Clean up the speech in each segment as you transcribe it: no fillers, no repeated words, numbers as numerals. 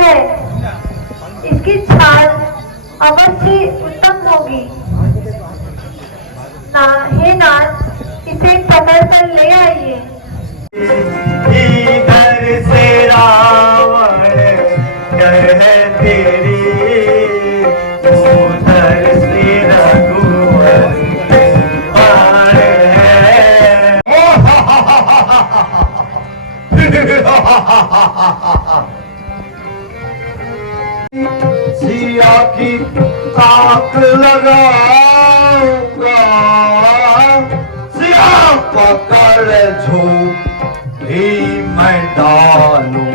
है, इसकी छाल अवश्य उत्तम होगी। हे नाथ, इसे पकड़ कर ले आइए। इधर से रावण डर है तेरी, उधर से रघुवर बाण है। सिया की ताक लगाऊंगा, सिया पकड़ झोंक ही मैं डालूं।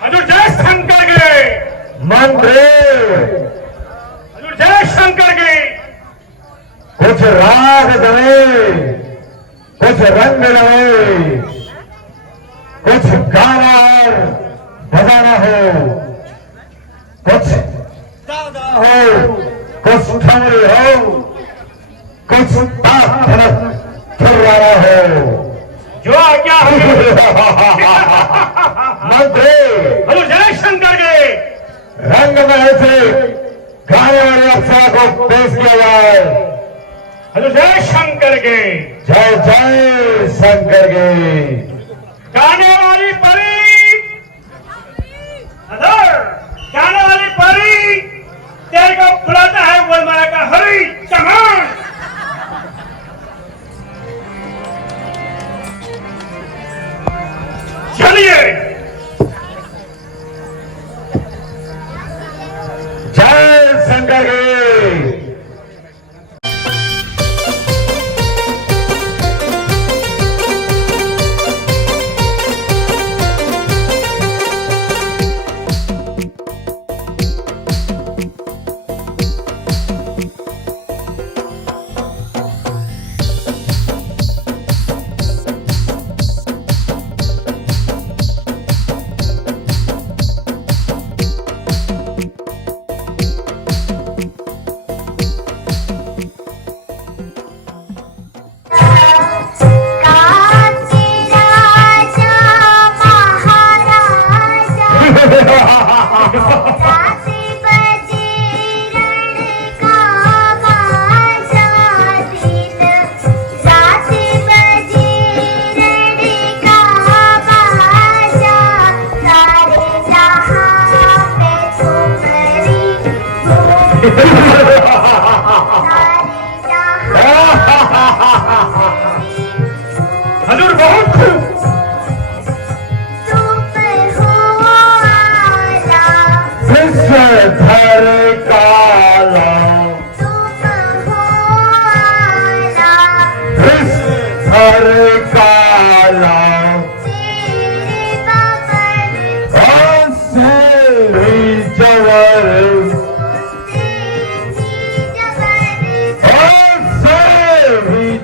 हजूर जय शंकर के मंत्री, हजूर जय शंकर के। कुछ राग गए, कुछ रंग लगे, कुछ गाना और बजाना हो, कुछ दादा हो, कुछ ठमरी हो, कुछ फुर्राना हो, जो आज्ञा हो। मंत्री, हजूर जय शंकर के। रंग महल से गाने वाले अप्सरा को पेश किया जाए। हजूर जय शंकर के। जय जय शंकर के। गाने वाली परी, हजूर गाने वाली परी तेरे को बुलाता है वरमाला का हरि चमन। चलिए। जय शंकर के। हजूर बहुत खूब। विश्वधर काला, विश्वधर काला, से जवर,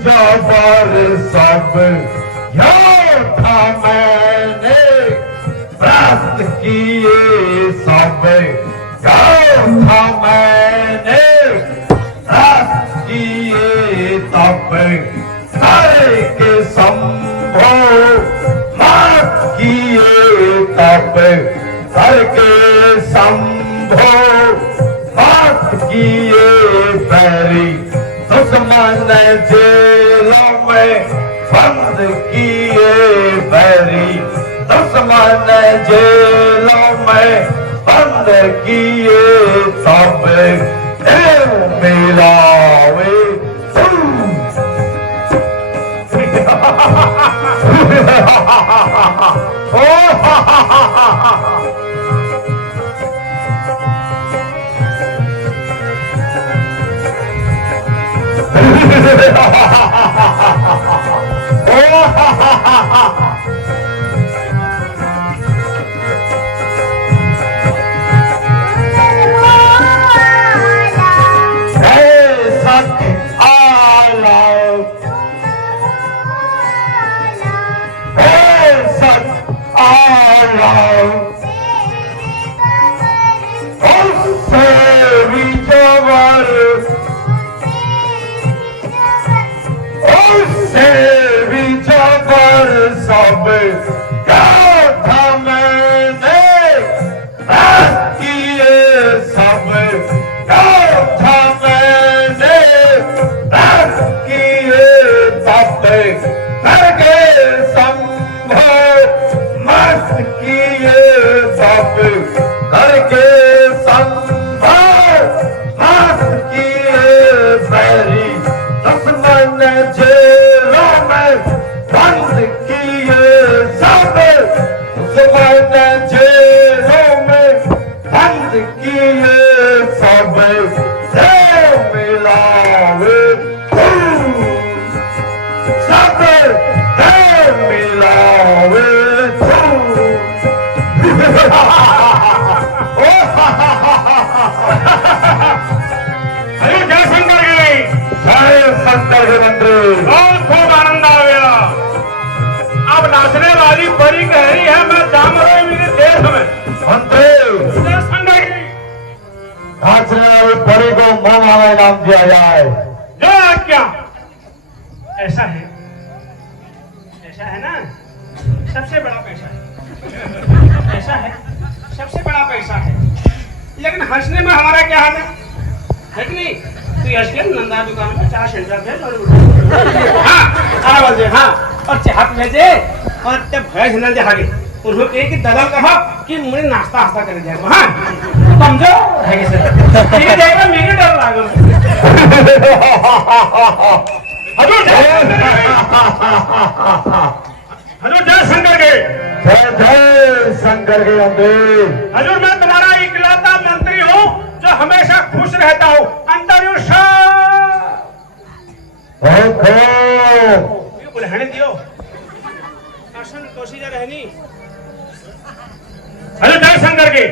जबर सब योद्धा मैंने प्राप्त किए, सब योद्धा मैंने प्राप्त किए, तब सारे के संभो मात किए, तब सर के संभो मात किए, बैरी दुश्मन जेलों में बंद किए, बैरी दुश्मन जेलों में बंद किए, तब देव मिलावे। राम उससे भी जबर उससे भी जबर सब गाथा मैंने किए सब गाथा मैंने किए तब करके संभव मस्त किए तब करके संभव मस्त किए बैरी दुश्मन जेलों में बंद किए सब दुश्मन जेलों में बंद किए सब से मिलावे सब से मिलावे अरे जय शंकर की जय शंकर के मंत्री बहुत खूब आनंद आ गया। अब नाचने वाली परी कह रही है मैं जाम रही मेरे देश में। मंत्री जय शंकर की नाचने वाले परी को मोहमाला इनाम दिया जाए। जो आज्ञा। ऐसा है ना सबसे बड़ा पैसा है। ऐसा है सबसे बड़ा पैसा है। लेकिन हंसने में हमारा क्या हाल है कि नहीं? तू यश के नंदा दुकान में चार सेंटर भेज और हाँ खाना बोल हाँ और चाह भेजे और तब भैंस न जा आगे उन्होंने एक दलाल कहा कि मुझे नाश्ता हास्ता कर जाएगा हाँ समझो है कि सर ये देखो मेरे डर लागो हजूर जय शंकर के जय जय शंकर के मंत्री हजूर मैं तुम्हारा इकलौता मंत्री हूँ जो हमेशा खुश रहता हूँ अंतरियो बुलहने दियो आसन कोशिश रहनी। हजूर जय शंकर के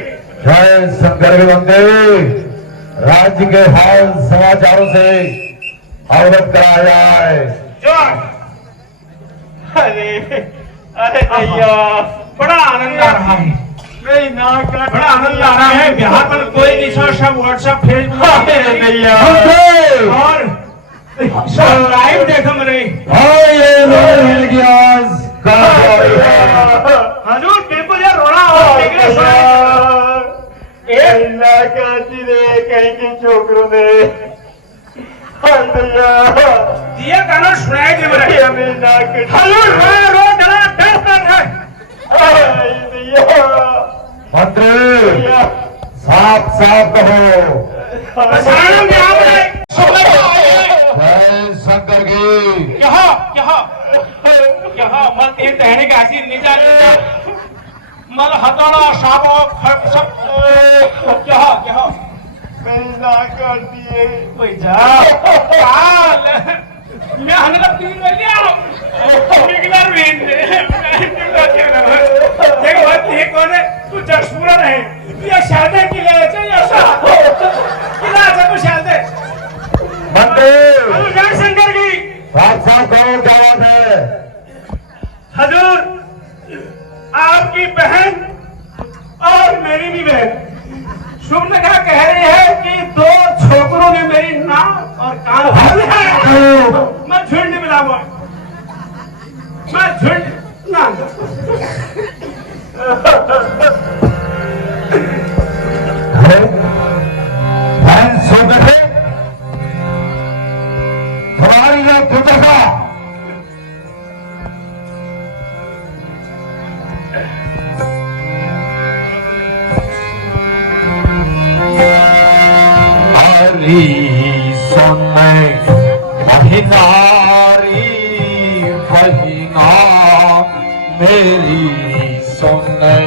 जय शंकर के मंत्री राज्य के हाल समाचारों से अवगत कराया जाए। जो अरे अरे भैया बड़ा आनंद आ रहा है बड़ा आनंद आ रहा है। बिहार पर कोई नहीं सब व्हाट्सएप फेसबुक भैया और सब लाइव देखो मेरे हिल गया हजूर बिल्कुल यार रोना हो कहीं की छोकरों ने दिया गाना सुनाई दे मेरे हजूर रो डरा डर कर है मंत्री साफ साफ कहो सामने में आप जय शंकर की क्या मल तीर कहने के हसीन नहीं जाने मल हथौड़ा साबो सब क्या मेरी नाक काट दिए कोई जा काल मैं हनला तीर में लिया बिगनर विन देख बात ये कौन है तू जसपुरा रहे ये शादी के लिए चाहिए ऐसा किला जा तू शादी मंत्री हजूर जय शंकर की साफ साफ कहो क्या बात है। हजूर आपकी बहन और मेरी भी बहन शुभनगा कह रही है कि दो छोकरों ने मेरी नाक और कान भर दिया। मैं झुंड मिला हुआ मैं झुंड ना बहन सो गए तुम्हारी ये पुत्रता हरी सोने महिनारी बहिना मेरी सोने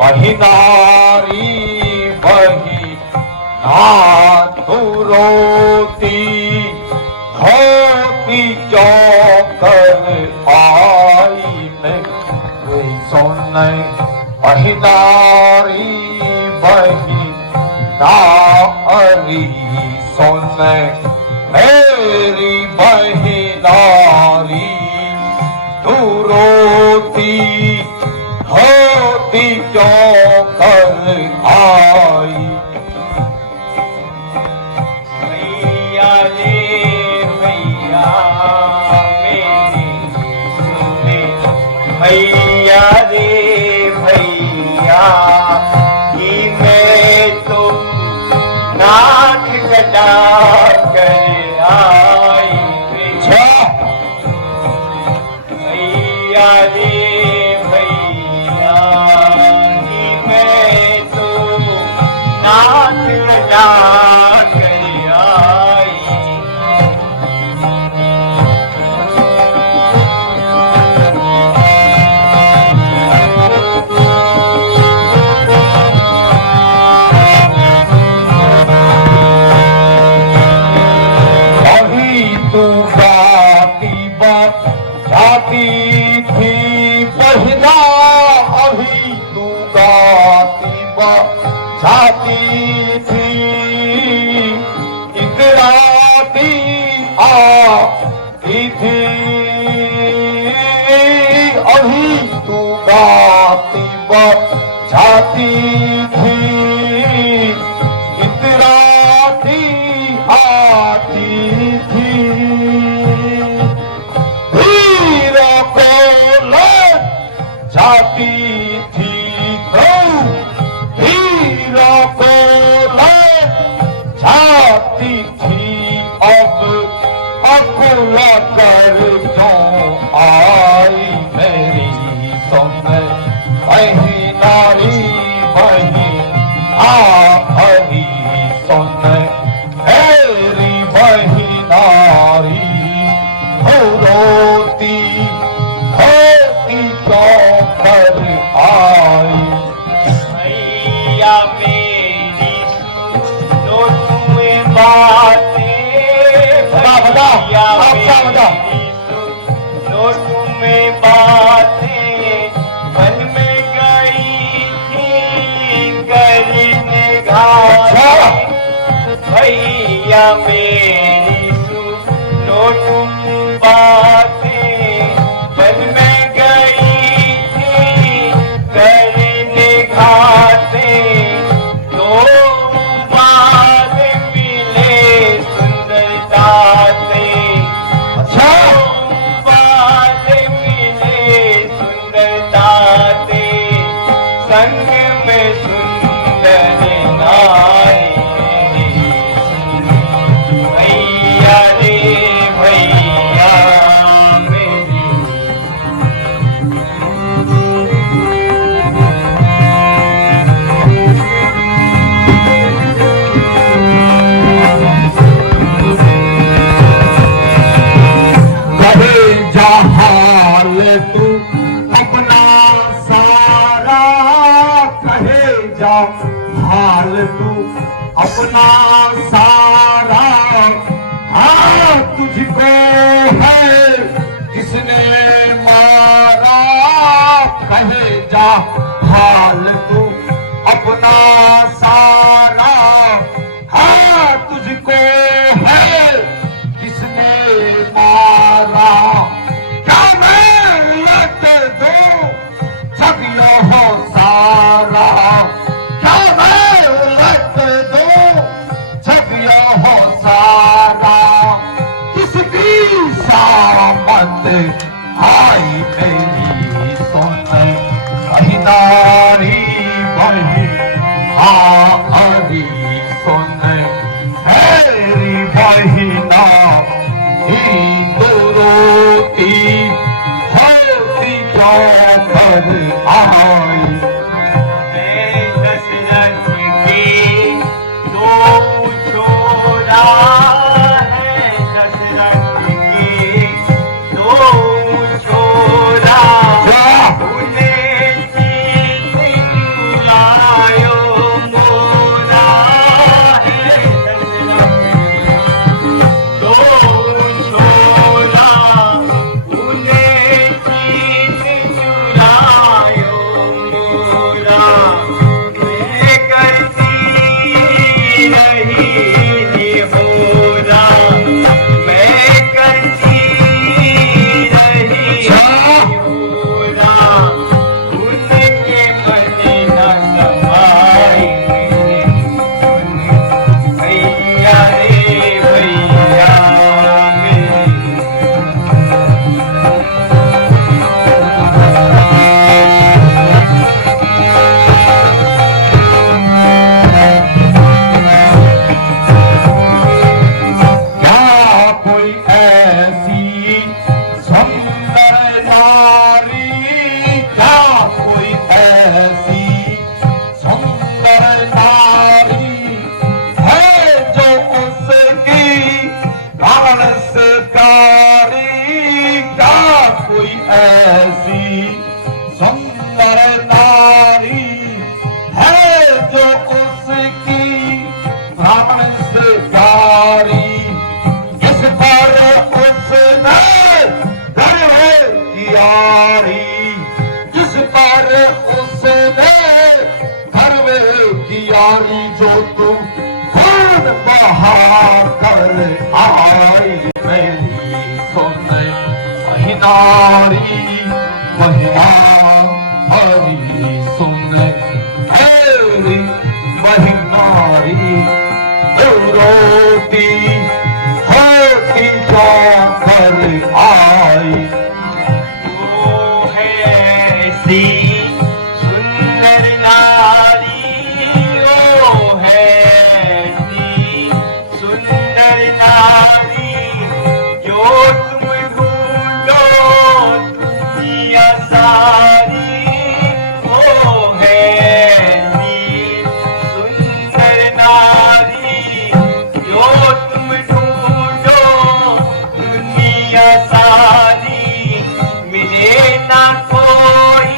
महिनारी बहिना तू रोती होती चौकर आई मेरी सोने महिनारी बहिना हरी सोने मेरी बहिनारी तू रोती हो क्यों कर आई। भैया रे भैया मेरी सुने, भैया रे भैया कि मैं तो नाक कटा कर आई। भैया रे भैया कि मैं तो नाक कटा कर आई। अभी तू गाती जाती थी बहिना, अभी तू गाती जाती थी, इतराती आती थी। अभी तू गाती जाती थी, इतराती आती थी। हीरों को ले जाती थी तो हीरों को ले जाती थी। अब अकुला कर क्यों आई मेरी सुन वही नारी वही हरी सुन मेरी वही नारी हो रोती होती क्यों कर आई। भैया मेरी सुनो तुम्हें बातें, भैया मेरी सुनो तुम्हें बातें, मन में गई थी करने घाटे। भैया मेरी सुनो तुम बातें, मन में गई थी करने घाटे। दो बार मिले सुंदरता से, दो बार मिले सुंदरता से, संग में सुंदर नारी मेरी सुन। भैया रे भैया मेरी कहे जा हाल तू अपना सारा, कहे जा हाल तू अपना सारा। हाँ तुझको है किसने मारा, कहे जा हाल तू अपना सारा। हाँ तुझको है किसने मारा। क्या मैं लट दूं छवियों हो सारा, क्या मैं लट दूं छवियों हो सारा। किसकी शामत आई मेरी सुन वही नारी वही हरी सुन मेरी वही नारी रोती होती क्यों कर आई। दशरथ की दो छोरा है, दशरथ की दो छोरा, उन्हें जीत लायो मोरा है। दशरथ दो छोरा कोई ऐसी सुंदर नारी है जो उसकी ब्राह्मण से प्यारी, इस पर उसने गर्व कियारी, जिस पर उसने गर्व कियारी, जो तुम खून बहा कर आई मेरी सुन वही नारी, महिमा हरी सुन मेरी वही नारी, रोती होती जो कर आई। वो है ऐसी सुंदर नारी, वो है ऐसी सुंदर नारी, जो तुम ढूंढो दुनिया सारी, वो है ऐसी सुंदर नारी, जो तुम ढूंढो दुनिया सारी, मिले ना कोई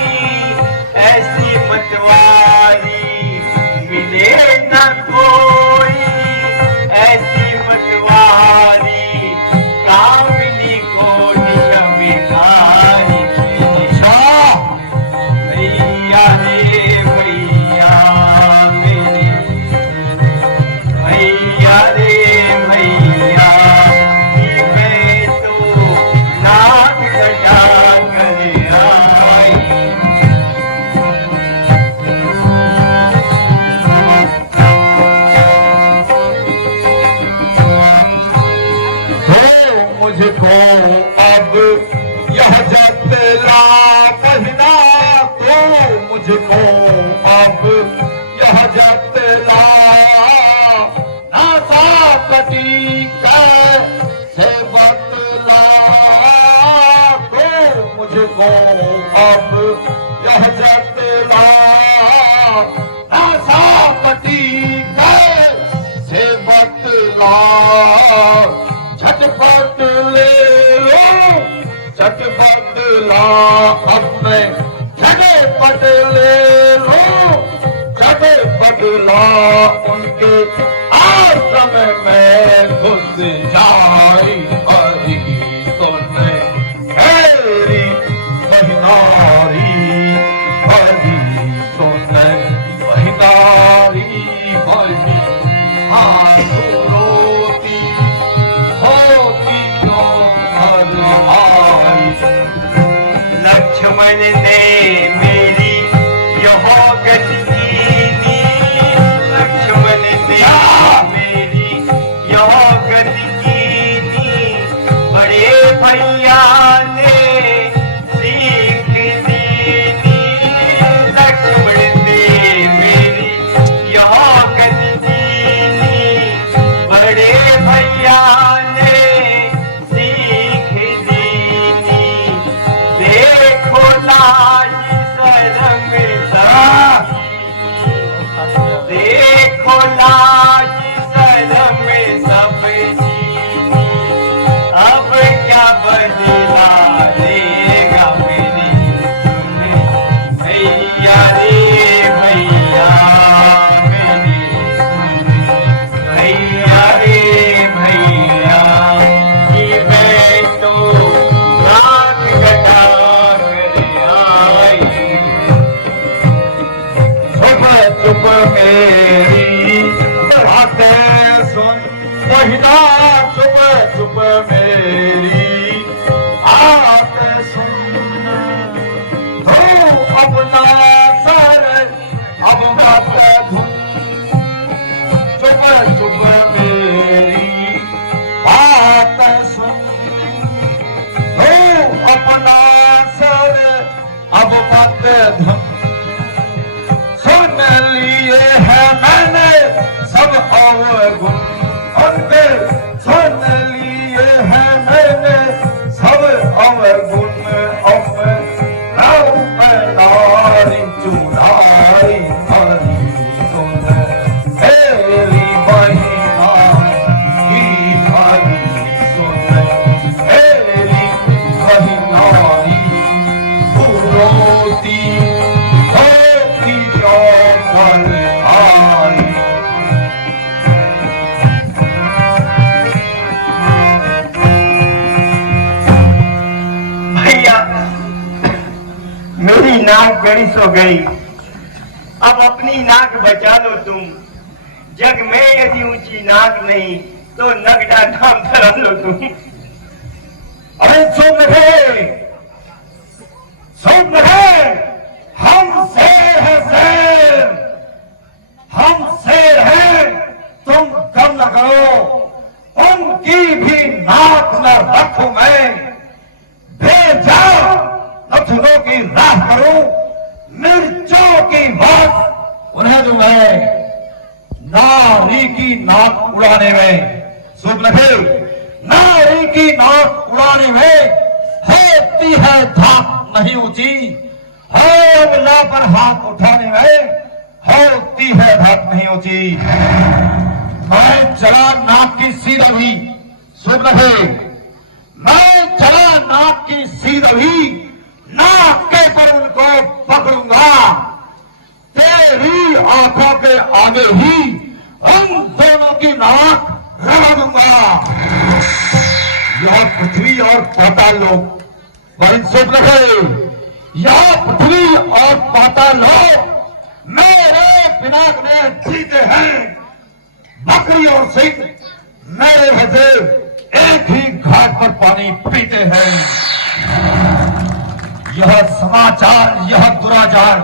ऐसी मतवारी, मिले ना कोई ऐसी मतवारी, कामिनी को निशमिकारी भैया रे भैया मेरे, भैया रे भैया, मैं तो नाक कटा कर आई। तो मुझको अब यह जतला पहना, तो मुझको अब यह जतला नासा कटी कैसे बतला, तो मुझको अब यह जतला नासा कटी कैसे बतला, झटपट ले लो झटपट ला, अपने झटपट ले लो झटपट ला, उनके आश्रम में घुस जाई हरी सुन मेरी वही नारी, हरी सुन वही नारी, हरी हाँ रोती होती जो घर आई। लक्ष्मण ने मेरी यह गति कीनी, लक्ष्मण ने मेरी यह गति कीनी, बड़े भैया ने सीख दीनी, लक्ष्मण ने मेरी यह गति कीनी, बड़े भैया ने सीख दीनी, देखो लाज शर्म सब, देखो लाज शर्म सब जीनी, अब क्या बदला लेगा मेरी सुन भैया रे भैया मेरी सुन भैया रे भैया, कि मैं तो नाक कटा कर आई। सुन चुप मेरी बातें सुन, महिला चुप चुप मेरी बातें सुन, तू अपना सर अब मत धुन, चुप चुप मेरी बातें सुन, तू अपना सर अब मत धुन, सुन लिए है मैंने सब अवगुण, उनके सुन लिए है मैंने सब अवगुण, अब नारी चुराई हरी सुन मेरी बहिना की हरी सुन मेरी बहिना नाक गड़ी सो गई, अब अपनी नाक बचा लो तुम। जग में यदि ऊंची नाक नहीं तो नगड़ा नाम धरा लो तुम। अरे सुन रहे, सुन रहे, हम शेर है शेर, हम शेर हैं, तुम कम न करो, उनकी भी नाक न रखूं मैं, भेजा नथुनों की राह करूं, मिर्चों की बात उन्हें दूं मैं, नारी की नाक उड़ाने में। सुन रहे, नारी की नाक उड़ाने में होती है धाक नहीं ऊंची, है अबला पर हाथ उठाने में होती है धाक नहीं ऊंची। मैं चला नाक की सीधा भी, सुन रहे, मैं चला नाक की सीधा भी, नाक के पर उनको पकड़ूंगा, तेरी आंखों के आगे ही उन दोनों की नाक रगड़ दूंगा। यह पृथ्वी और पाताल लोक, वहीं सुन रहे, यह पृथ्वी और पाताल लोक मेरे बिना में जीते हैं, बकरी और सिंह मेरे वजह एक ही घाट पर पानी पीते हैं। यह समाचार, यह दुराचार,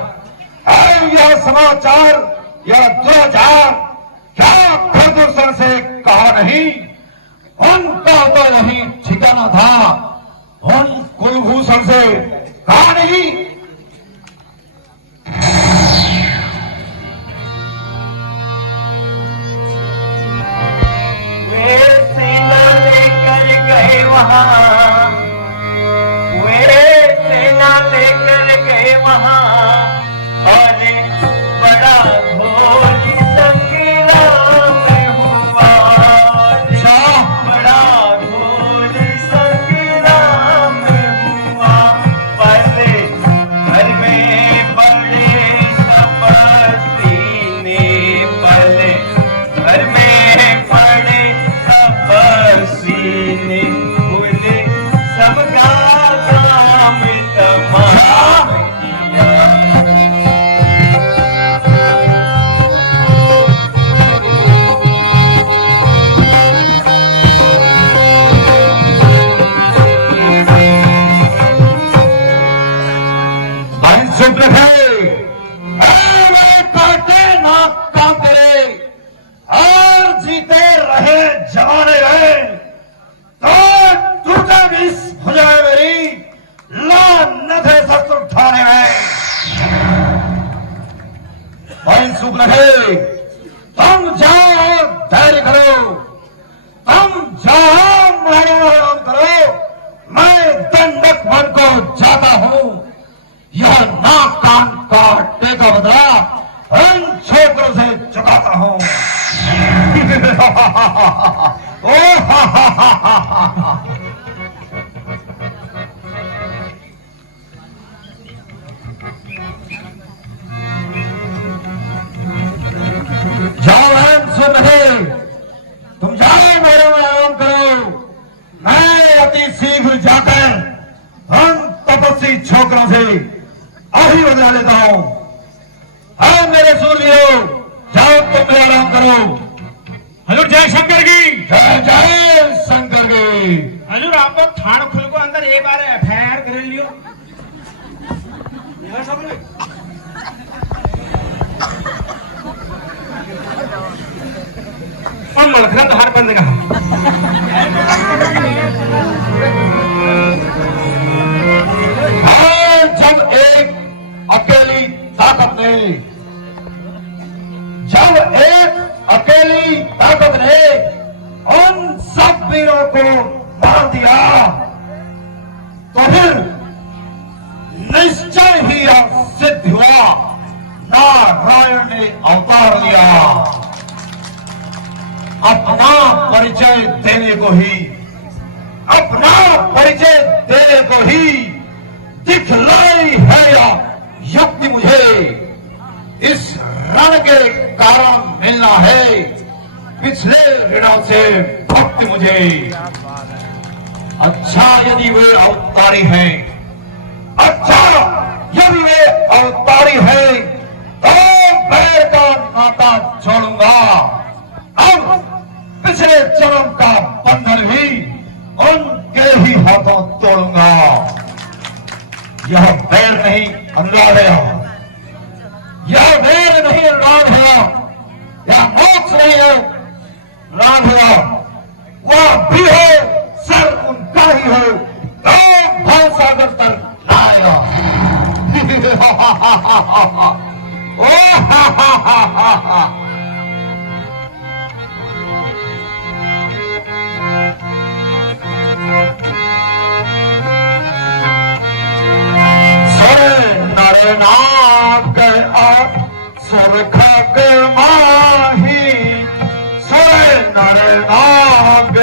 यह समाचार, यह दुराचार क्या प्रदूषण से कहा नहीं, उनका तो यही ठिकाना था, उन कुलभूषण से कहा नहीं। वे सेना लेकर गए वहां, वे सेना लेकर गए वहां, और बड़ा घोर संग्राम हुआ, बड़ा घोर संग्राम हुआ। पहले घर में बड़े तपस्वी ने, पहले घर में बड़े तपस्वी ने, बोले सबका काम तमाम किया। सुन रहे, काटे नाक काम करे और जीते रहे जवाने रहे, तो टूटे भी हो जाए मेरी लानत है शस्त्र उठाने में। भाई सुन रहे, तुम जाओ धैर्य करो, तुम जाओ आराम करो, मैं दंडक वन को जाता हूं। यह नाक कान काटने का बदला उन क्षेत्रों से चुकाता हूं। जाओ हम सुन रहे, तुम जाओ मेरे में आराम करो, मैं अति शीघ्र जाकर उन तपस्वी छोकरों से अभी बदला लेता हूं। हाँ मेरे सूर्यों, जाओ तुम भी आराम करो। हजूर जय शंकर की। जय जय शंकर की। हजूर आपको थान खुल को अंदर एक बार एफआईआर कर लियो। यह सब नहीं। और मलखरा तो हर बंदे का। जब एक अकेली ताकत ने, जब एक अकेली ताकत ने उन सब वीरों को मार दिया, तो फिर निश्चय ही सिद्ध हुआ, नारायण ने अवतार लिया। अपना परिचय देने को ही, अपना परिचय देने को ही दिखलाई है या युक्ति मुझे, इस रण के कारण मिलना है, पिछले ऋणों से भक्ति मुझे। अच्छा यदि वे अवतारी हैं, अच्छा यदि वे यह बैर नहीं अनुराग है, यह बैर नहीं अनुराग है, यह मोक्ष नहीं है अनुराग है। वह भी हो सर उनका ही हो, तो भव सागर तक लाएगा। ओ हा हा हा हा हा। नाग सुरख माही सोरे नर नाग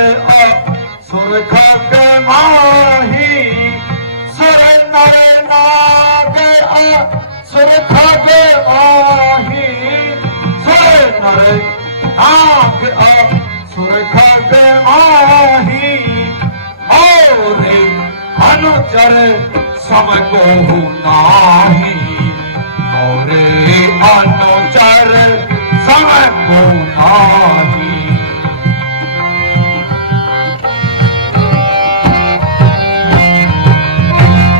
सुरख माही सोरे नर नाग सुरख माही सोरे नर नाग सुरख माही और अनुचर समय को नाही मोरे अनुचर समय को नाही।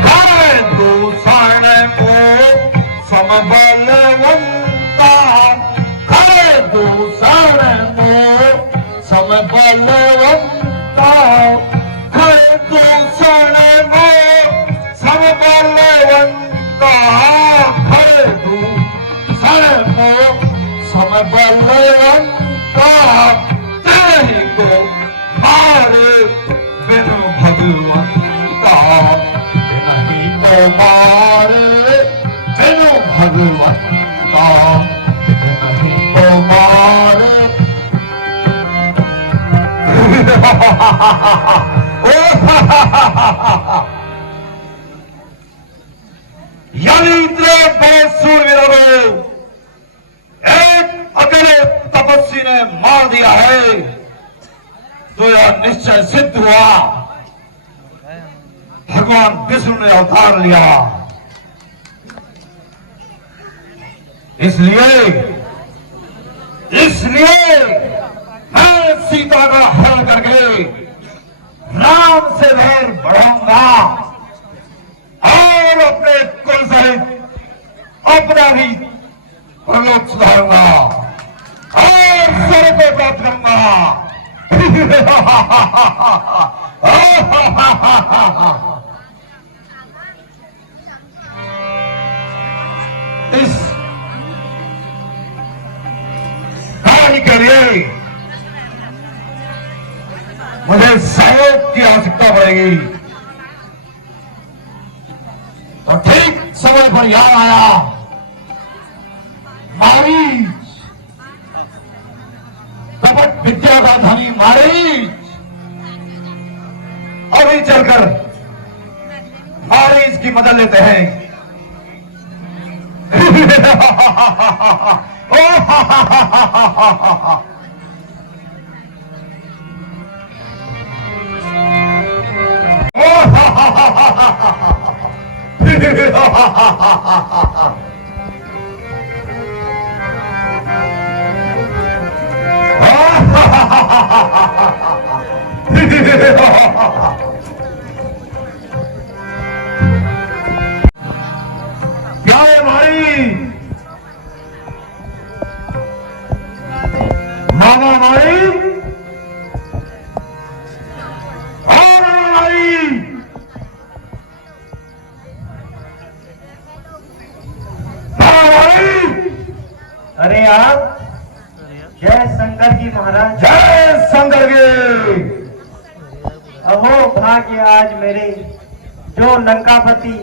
करे दूषण को सम बलवंता, करे दूषण को सम बलवंता, करे दूषण को सम बलवंता, करे दूषण को सम बलवंता, तेरे को मारे बिनु भगवंता, नहीं तो मारे बिनु भगवंता, नहीं तो मारे। एक अकेले तपस्वी ने मार दिया है तो यह निश्चय सिद्ध हुआ भगवान विष्णु ने अवतार लिया। इसलिए मैं सीता का हरण करके राम से वैर बढ़ाऊंगा और अपने कुल सहित अपना भी प्रलोक सुधारूंगा और स्वर्ग को प्राप्त करूंगा। इस कार्य के लिए मुझे सहयोग की आवश्यकता पड़ेगी। तो ठीक समय पर याद आया, मारीच कपट विद्या का धनी मारीच अभी चलकर मारीच की मदद लेते हैं। क्या है मारी मामा मारी अरे आप जय शंकर जी महाराज। जय शंकर जी। अहो भाग्य आज मेरे जो लंकापति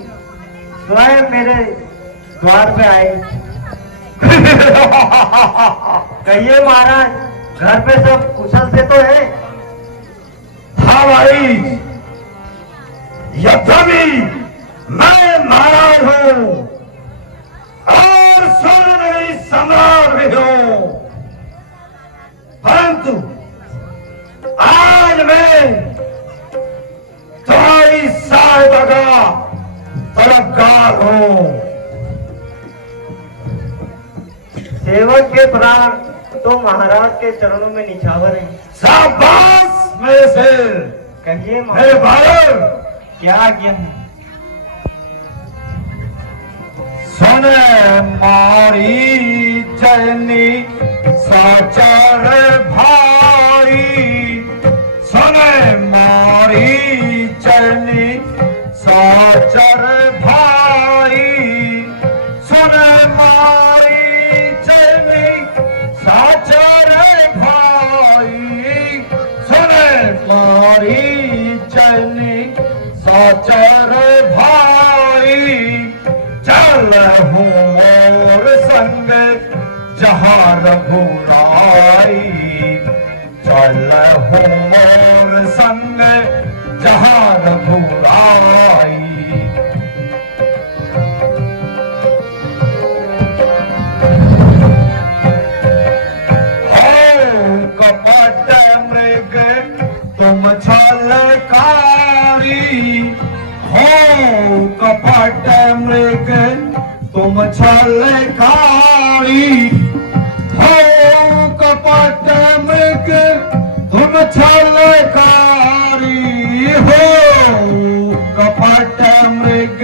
स्वयं मेरे द्वार पे आए। कहिए महाराज घर पे सब कुशल से तो है? हाँ भाई, यद्यपि मैं महाराज हूं और स्वर्णनगरी सम्राट भी हूं, परंतु आज मैं तुम्हारी सहायता का तलबगार हूं। सेवक के प्राण तो महाराज के चरणों में निछावर हैं। शाबाश मेरे सिर। कहिए मेरे भाई, क्या आज्ञा है? सुन मारी जननी साचर भाई, सुन मारी जननी साचर भाई, सुन मारी जननी साचर भाई, सुन मारी जननी साचर भाई। चल हूँ मोर संग जहाँ रघुराई, चल हूँ मोर संग जहाँ रघुराई। हो कपट मृग तुम छलकारी, हो कपट मृग तुम छलकारी, हो कपट मृग तुम छलकारी, हो कपट मृग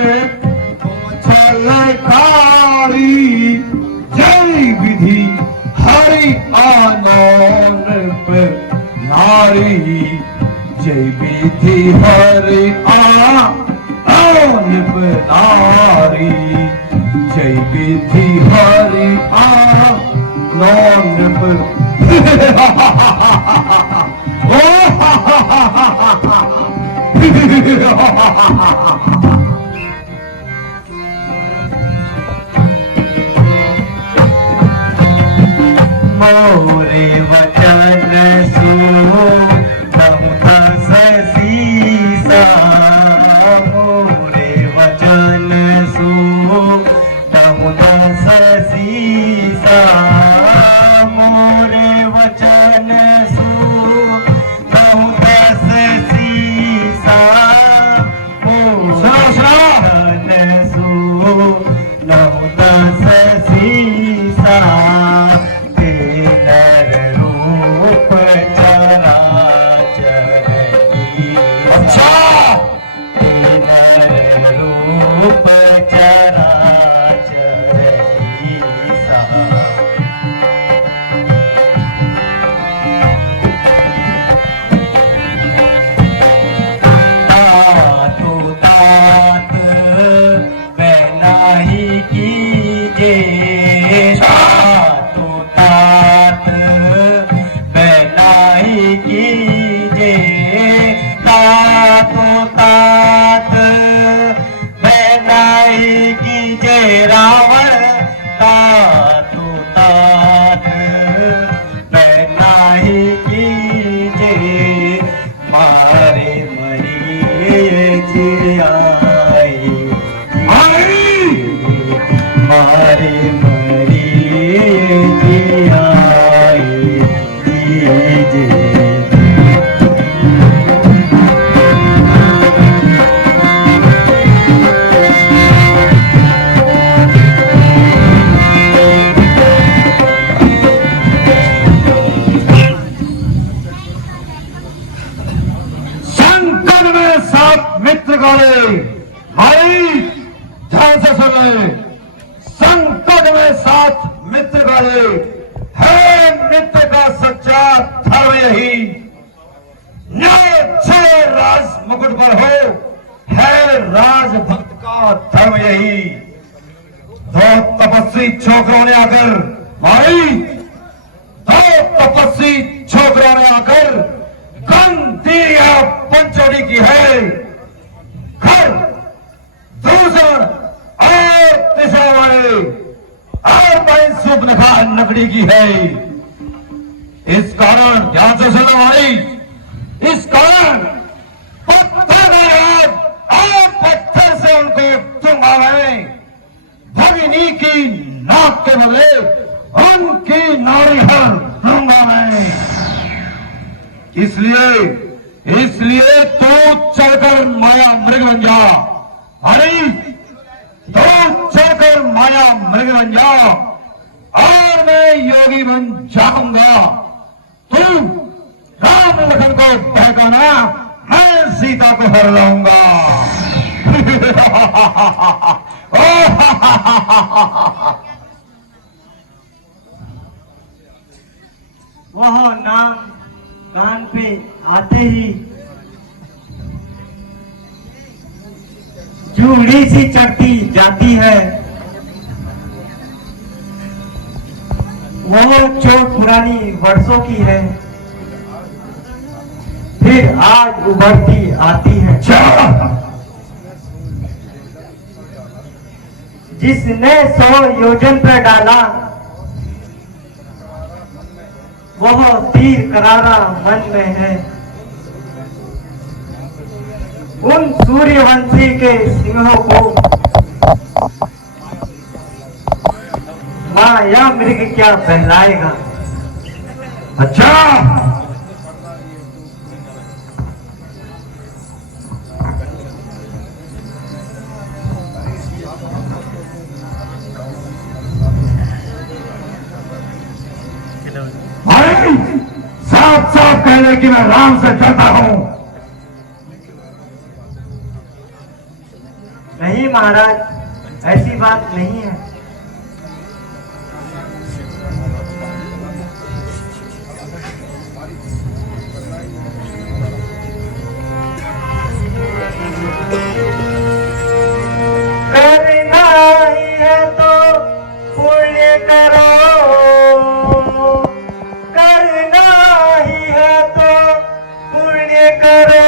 तुम छलकारी। जय विधि हरि आनंद नारी, जय विधि हरि आनंद नारी, जय विधि हरि आनंद। मोरे वचन सुनो दस सीसा, मोरे वचन सुनो दस सीसा, मोरे वचन सुनो दस सीसा, मोरे वचन सुनो दस सीसा। रावण तातु तात नहीं कीजे, मारे मरी जियाई, मारे मरी जियाई कीजे। मित्र गाले भाई ध्यान से सुन ले, संकट में साथ मित्र गाले है, मित्र का सच्चा धर्म यही, न्याय छे राज मुकुट पर हो, है राजभक्त का धर्म यही। दो तपस्वी छोकरों ने आकर भाई, दो तपस्वी छोकरों ने आकर गंदी पंचोड़ी की है, घर दूसर और दिशा वाले और पैंसुप नकड़ी की है। इस कारण ध्यान से सुनो भाई, इस कारण पत्थर और पत्थर से उनको चुंगावे, भगिनी की नाक के बदले उनकी नारी हर दूंगा मैं। इसलिए तू चलकर माया मृग बन जा, अरे तू चलकर माया मृग बन जा और मैं योगी बन जाऊंगा। तू राम लखन को बहकाना, मैं सीता को हर लाऊंगा। वह नाम कान पे आते ही जूड़ी सी चढ़ती जाती है। वह चोट पुरानी वर्षों की है, फिर आज उभरती आती है। जिसने 100 योजन पर डाला, वह तीर करारा मन में है। उन सूर्यवंशी के सिंहों को माया मृग क्या बहलाएगा। अच्छा, भाई साफ साफ कह रहे कि मैं राम से डरता हूं। नहीं महाराज, ऐसी बात नहीं है। करना ही है तो पुण्य करो, करना ही है तो पुण्य करो।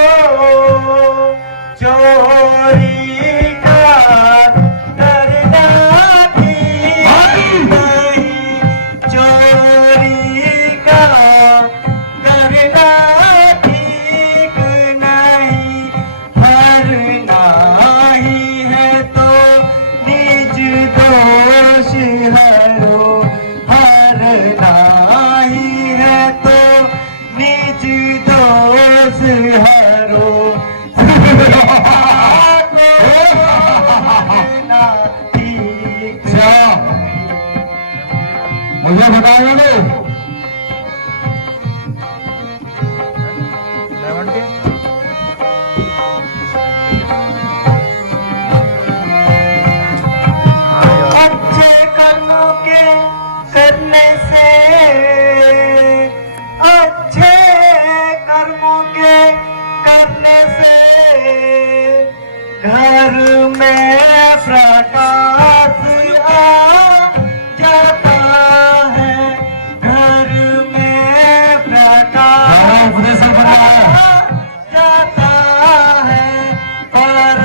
चोरी मुझे बताया नहीं। अच्छे कर्मों के करने से, अच्छे कर्मों के करने से घर में प्रकाश आ जाता है। घर में प्रकाश जाता है, पर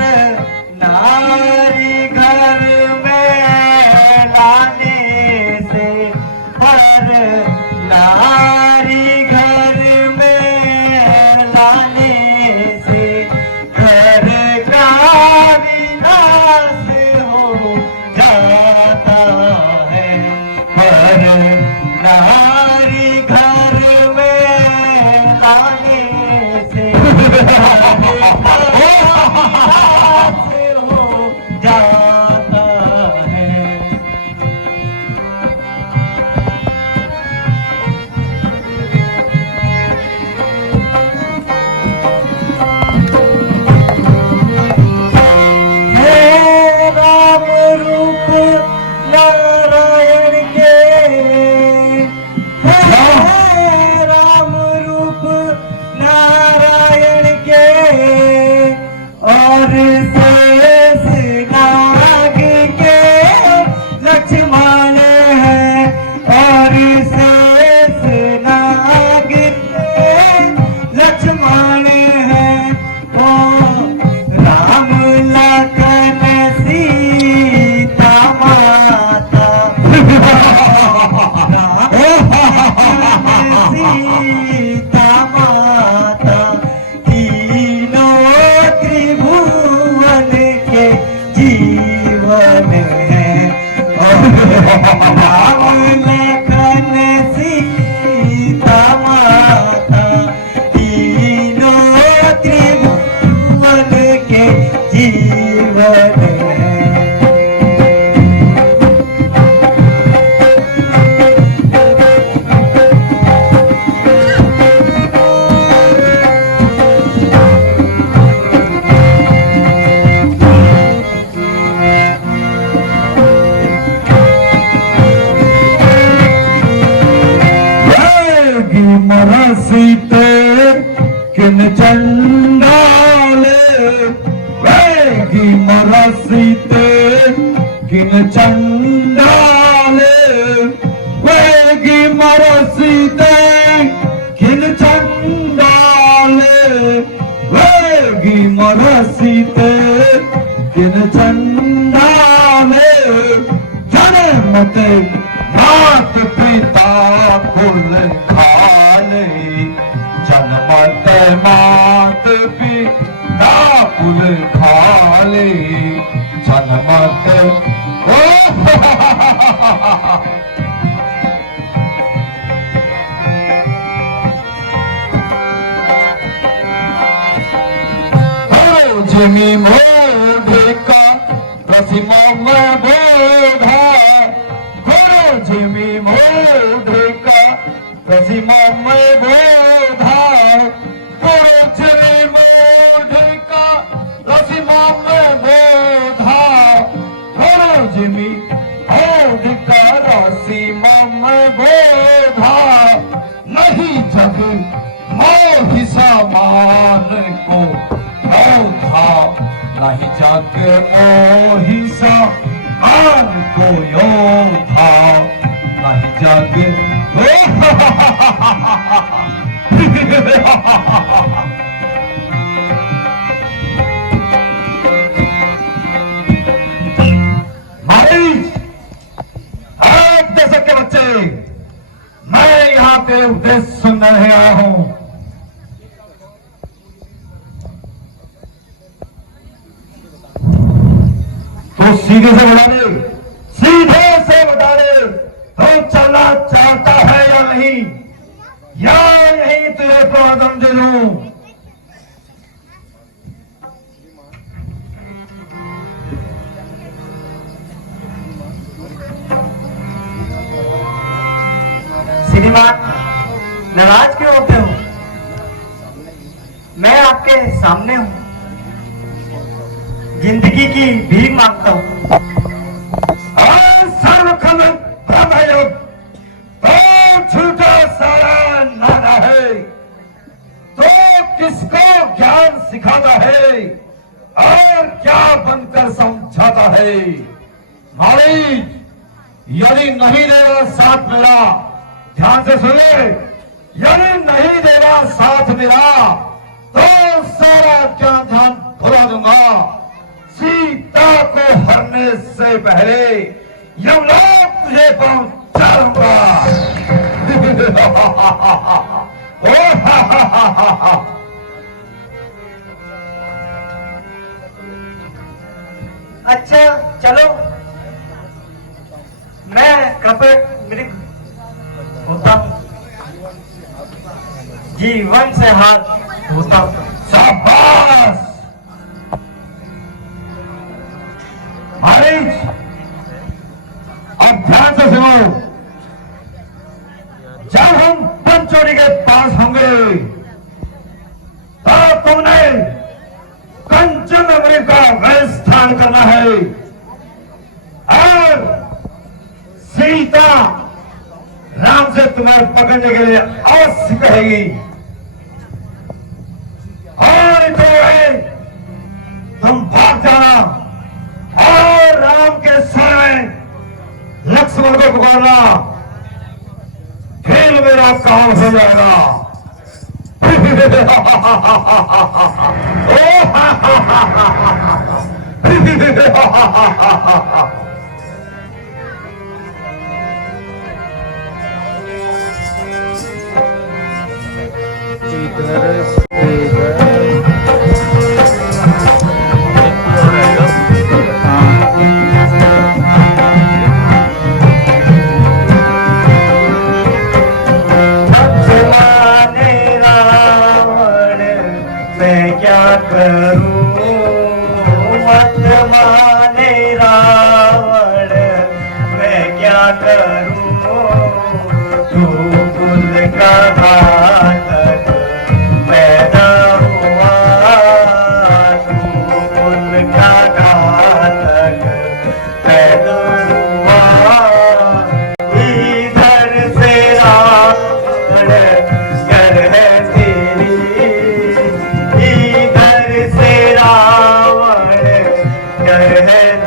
नारी घर में लाने से, पर नारी घर में लाने से घर का विनाश हो जाता है। पर नारी घर में लाने से घर का विनाश हो जाता है। हे राम रूप नारायण के, हे राम रूप नारायण के, और शेष नाग के लक्ष्मण है, और शेष नाग के लक्ष्मण है। ओ राम लखन सीता माता, राम सीता माता, तीनों त्रिभुवन के जीवन है। राम लखन सीता माता, तीनों त्रिभुवन के जीवन है। चंडाल वेगी मरसीते किन चंडाल वेगी मरसीते किन चंडाल वेगी मरसीते किन चंडाल जन्मते मात पिता कुल खाले जन्मत मात पिता कुल खाले जन्मत जिमी मोढ़िका रसिमा में बोधा गुरु जिमी मोढ़िका रसिमा में बोधा गुरु जिमी मोढ़िका रसिमा में बोधा गुरु जिमी मोढ़िका रसिमा में बोधा नहीं जग मोहि समान को था नहीं जग मोहि समान को था नहीं जग भाई आप दशक के बच्चे मैं यहाँ पे उपदेश सुनने आया हूँ तो सीधे से बता दे सीधे से बता दे तो चलना चाहता है या नहीं या यही तुझे प्रवादम दे दूं श्रीमान नाराज क्यों होते हो? मैं आपके सामने हूं, जिंदगी की भीख मांगता हूं। सर्वखंड ब्रह्मयुग तो झूठा सारा नाना है तो किसको ज्ञान सिखाता है और क्या बनकर समझाता है। मालिक यदि नहीं देगा साथ मेरा, ध्यान से सुने, यदि नहीं देगा साथ मेरा तो सारा ज्ञान ध्यान भुला दूंगा। सीता को हरने से पहले यमलोक तुझे पहुंचा दूंगा। अच्छा चलो, मैं कपट मृग होता हूं, जीवन से हाथ धोता हूं। शाबाश महाराज, अब ध्यान से सुनो। जब हम पंचोड़ी के पास होंगे तब तुमने कंचन अमृत का व्यवस्थान करना है और सीता राम से तुम्हें पकड़ने के लिए अवश्य कहेगी। और तो है तुम भाग जाना और राम के सामने लक्ष्मण को पुकारना, फिर मेरा काम हो जाएगा। करूं मत माने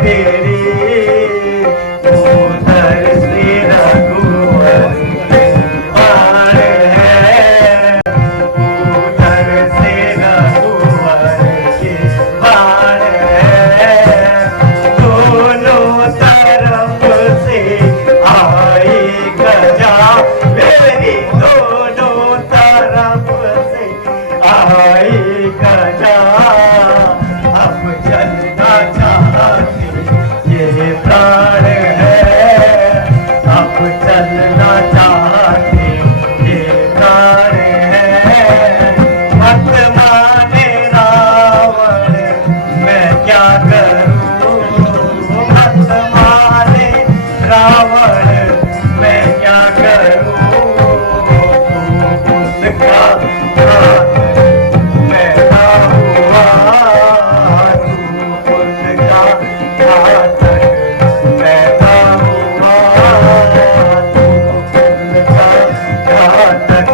तेरी उधर से रघुवर के बाण है, उधर से रघुवर के बाण है, दोनों तरफ से आई गजा मेरी, दोनों तरफ से आई गजा, अब चलना चाहते ये प्राण है, अब चलना चाहते ये प्राण है, मत माने रावण मैं क्या करूं, मत माने रावण मैं क्या करूं, उसका मैदा हुआ, तू उसका घातक मैदा हुआ, तू उसका घातक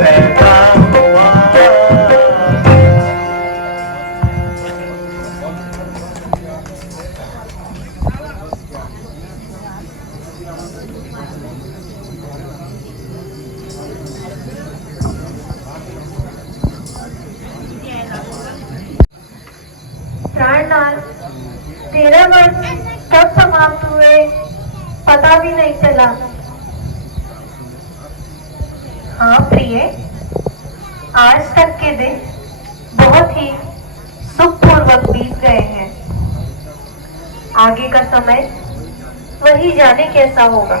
मैदा हुआ। प्राणनाथ, 13 वर्ष कब समाप्त हुए पता भी नहीं चला। हाँ प्रिय, आज तक के दिन बहुत ही सुखपूर्वक बीत गए हैं। आगे का समय वही जाने कैसा होगा।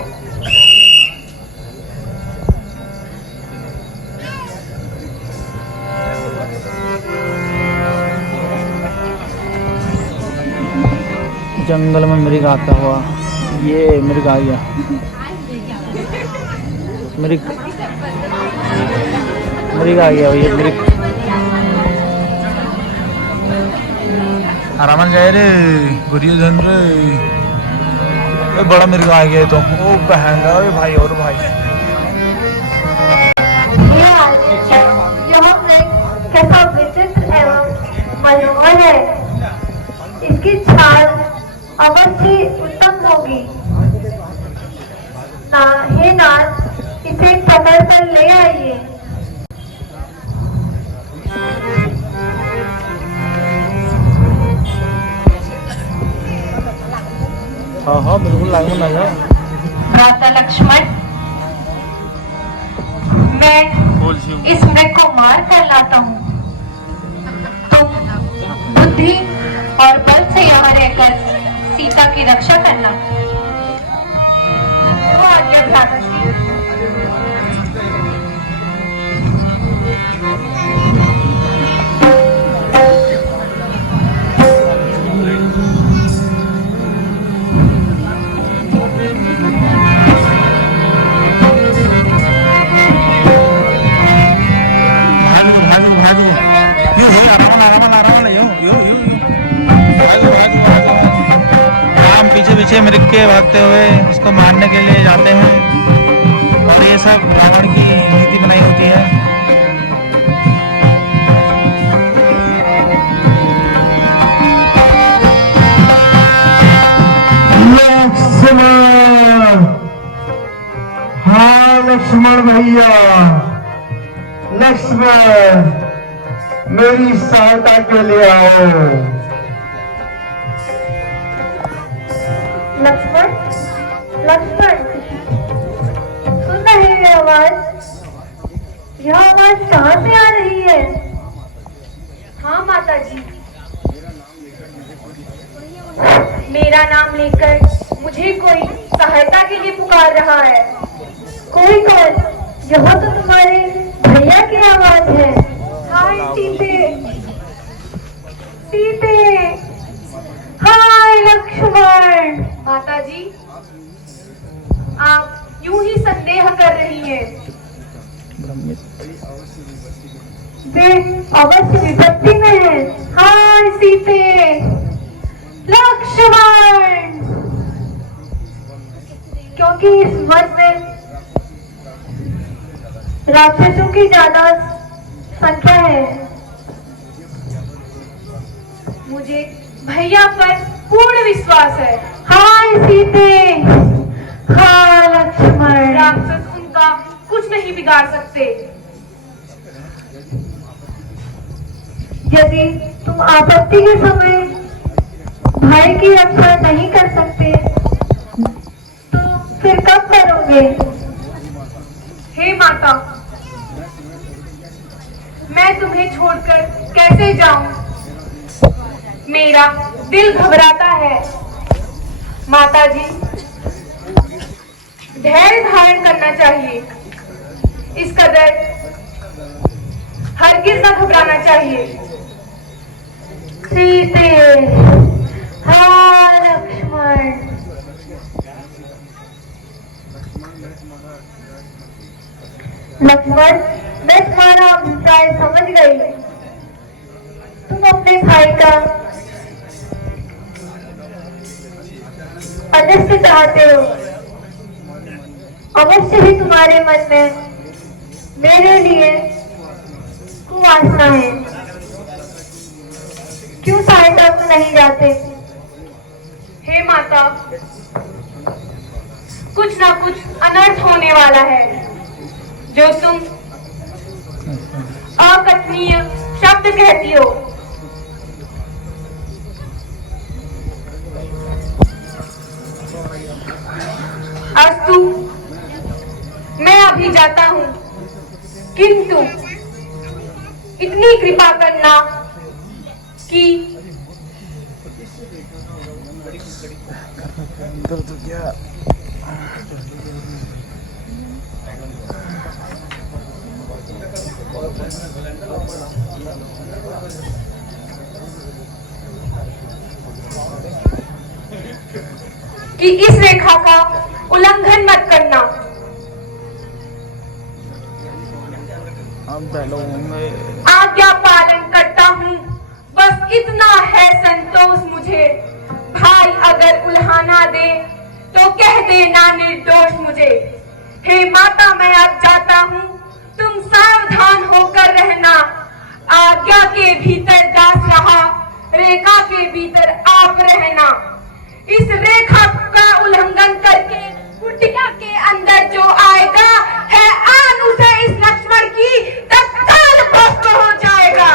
जंगल में मृग आता हुआ, ये मृग आ गया, मृग मृग आ गया, ये मृग आराम जाए रे दुर्योधन रे, ये बड़ा मृग आ गया। तो ओ बहन रे भाई, और भाई यह मृग कैसा विचित्र एवं मनोहर है। इसकी छाल अवश्य उत्तम होगी। हे नाथ, इसे पकड़ कर ले आइए। हाँ हाँ बिल्कुल लागू ना जाए। भ्राता लक्ष्मण, मैं इस मृग को मार कर लाता हूँ। तुम बुद्धि और बल से यहाँ रहकर सीता की रक्षा करना। तो आज्ञा भ्राता श्री। पीछे पीछे मृग के भागते हुए उसको मारने के लिए जाते हैं, और ये सब रावण की नीति बनाई होती है। लक्ष्मण, हाँ लक्ष्मण भैया, लक्ष्मण मेरी सहायता के लिए आओ। लक्ष्मण, लक्ष्मण, सुन रहे हैं आवाज? यह आवाज कहाँ से आ रही है? हाँ माता जी, मेरा नाम लेकर मुझे कोई सहायता के लिए पुकार रहा है। कोई कौन? यह तो तुम्हारे भैया की आवाज है। हाय सीते, सीते, हाय लक्ष्मण। माता जी, आप यूं ही संदेह कर रही हैं। वे अवश्य विपत्ति में है। हाय सीते, लक्ष्मण, क्योंकि इस वन में राक्षसों की ज्यादा संख्या है। मुझे भैया पर पूर्ण विश्वास पास है। हाय सीते, हाँ लक्ष्मण। राक्षस उनका कुछ नहीं बिगाड़ सकते। यदि तुम आपत्ति के समय भाई की रक्षा नहीं कर सकते तो फिर कब करोगे? हे माता, मैं तुम्हें छोड़कर कैसे जाऊं? मेरा दिल घबराता है। माता जी, धैर्य धारण करना चाहिए। इस कदर हरगिज न घबराना चाहिए। सीते, हाँ लक्ष्मण। लक्ष्मण, मैं तुम्हारा अभिप्राय समझ गई। तुम अपने भाई का अनिष्ट चाहते हो। अवश्य ही तुम्हारे मन में मेरे लिए कुवासना है। क्यों सहायता को नहीं जाते? हे माता, कुछ ना कुछ अनर्थ होने वाला है। जो तुम अकथनीय शब्द कहती हो। अस्तु, मैं अभी जाता हूँ, किंतु इतनी कृपा करना कि इस रेखा का उल्लंघन मत करना। आज्ञा पालन करता हूँ, बस इतना है संतोष मुझे। भाई अगर उल्हाना दे तो कह देना निर्दोष मुझे। हे माता, मैं अब जाता हूँ, तुम सावधान होकर रहना। आज्ञा के भीतर दास रहा, रेखा के भीतर आप रहना। इस रेखा का उल्लंघन करके कुटिया के अंदर जो आएगा है आन उसे इस लक्ष्मण की तत्काल भस्म हो जाएगा।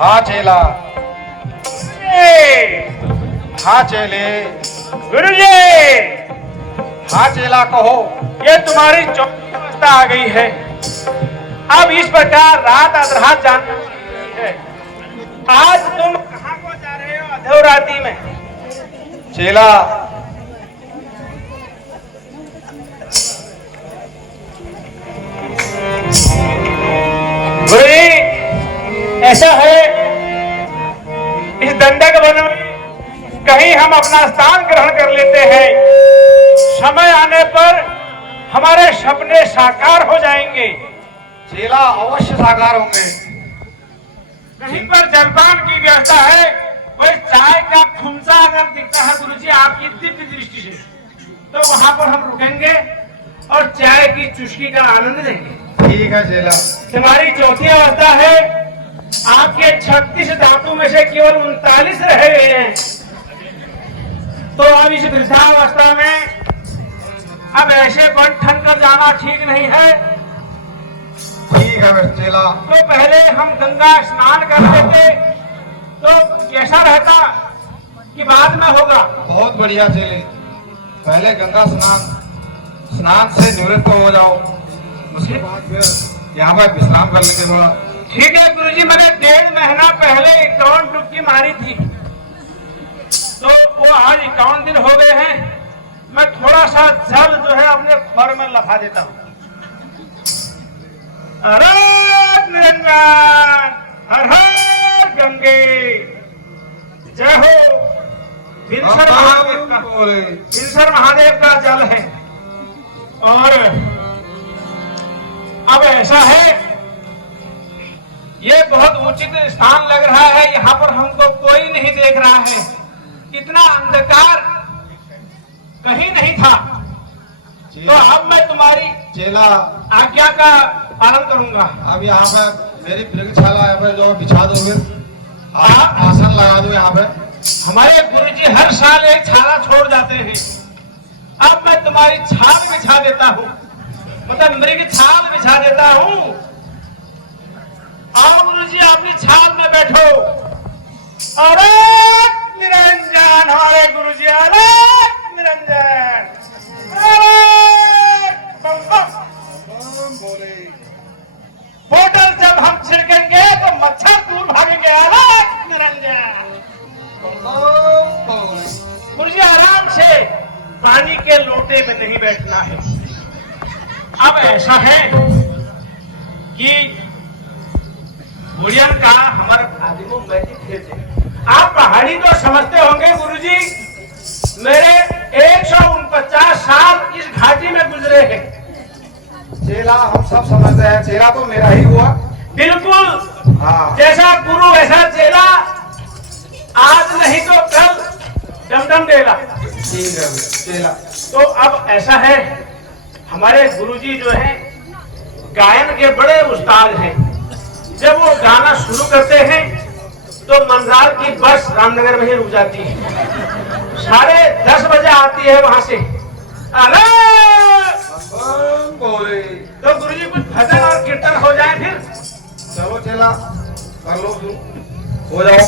हाँ चेला। हाँ चेले। गुरुजी, हाँ चेला कहो। ये तुम्हारी चौथी अवस्था आ गई है। अब इस प्रकार रात अधरात जानना है। आज तुम कहाँ को जा रहे हो अधोराती में? चेला, गुरुजी, ऐसा है, इस दंडक वन में कहीं हम अपना स्थान ग्रहण कर लेते हैं। समय आने पर हमारे सपने साकार हो जाएंगे। चेला अवश्य साकार होंगे। कहीं पर जलपान की व्यवस्था है, कोई चाय का खुमसा अगर दिखता है गुरुजी आपकी दिव्य दृष्टि से, तो वहां पर हम रुकेंगे और चाय की चुस्की का आनंद लेंगे। ठीक है चेला। तुम्हारी चौथी अवस्था है। आपके 36 धातु में से केवल 39 रह गए हैं। तो अब इस वृद्धावस्था में अब ऐसे बन ठन कर जाना ठीक नहीं है। ठीक है चेला। तो पहले हम गंगा स्नान कर लेते तो कैसा रहता कि बाद में होगा। बहुत बढ़िया चेले। पहले गंगा स्नान से निवृत्त हो जाओ, उसके बाद फिर यहाँ पर विश्राम कर लेंगे थोड़ा। ठीक है गुरुजी, मैंने 1.5 महीना पहले 51 डुबकी मारी थी, तो वो आज 51 दिन हो गए हैं। मैं थोड़ा सा जल जो है अपने खोर में लगा देता हूँ। हर हर निरंजन, हर हर गंगे, जय हो विंसर महादेव का, विंसर महादेव का जल है। और अब ऐसा है, ये बहुत उचित स्थान लग रहा है, यहाँ पर हमको कोई नहीं देख रहा है, इतना अंधकार कहीं नहीं था। तो अब मैं तुम्हारी चेला आज्ञा का पालन करूंगा। अब यहाँ पे मेरी प्रयोगशाला यहाँ पे जो बिछा दोगे, आप आसन लगा दो यहाँ पे। हमारे गुरुजी हर साल एक छाला छोड़ जाते हैं, अब मैं तुम्हारी छाल बिछा देता हूँ, मतलब मृग छाल बिछा देता हूँ। आओ गुरुजी अपनी छाल में बैठो। अरे निरंजन, हमारे गुरुजी, अरे निरंजन, बोतल जब हम छिड़केंगे तो मच्छर दूर भागेंगे। अरे निरंजन, गुरुजी आराम से, पानी के लोटे में नहीं बैठना है। अब ऐसा है कि बुढ़ियन का हमारे खादिमों में भेजे। आप पहाड़ी तो समझते होंगे गुरुजी, मेरे 149 साल इस घाटी में गुजरे हैं। चेला हम सब समझते हैं, चेला तो मेरा ही हुआ। बिल्कुल, हाँ। जैसा गुरु वैसा चेला, आज नहीं तो कल डमडम देगा। ठीक है चेला। तो अब ऐसा है, हमारे गुरुजी जो हैं गायन के बड़े उस्ताद हैं। जब वो गाना शुरू करते हैं तो मंदरार की बस रामनगर में ही रुक जाती है, 10:30 बजे आती है वहां से। अरे तो गुरुजी कुछ भजन और कीर्तन हो जाए फिर। चलो चेला कर लो, हो जाओ।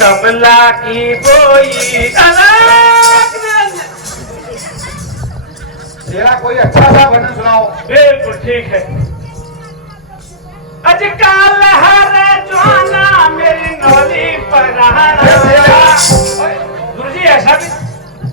कमला की बोई अलग, चेला कोई अच्छा सा भजन सुनाओ। बिल्कुल ठीक है। अजकल हर जवाना मेरी नौली पर गुरुजी ऐसा भी,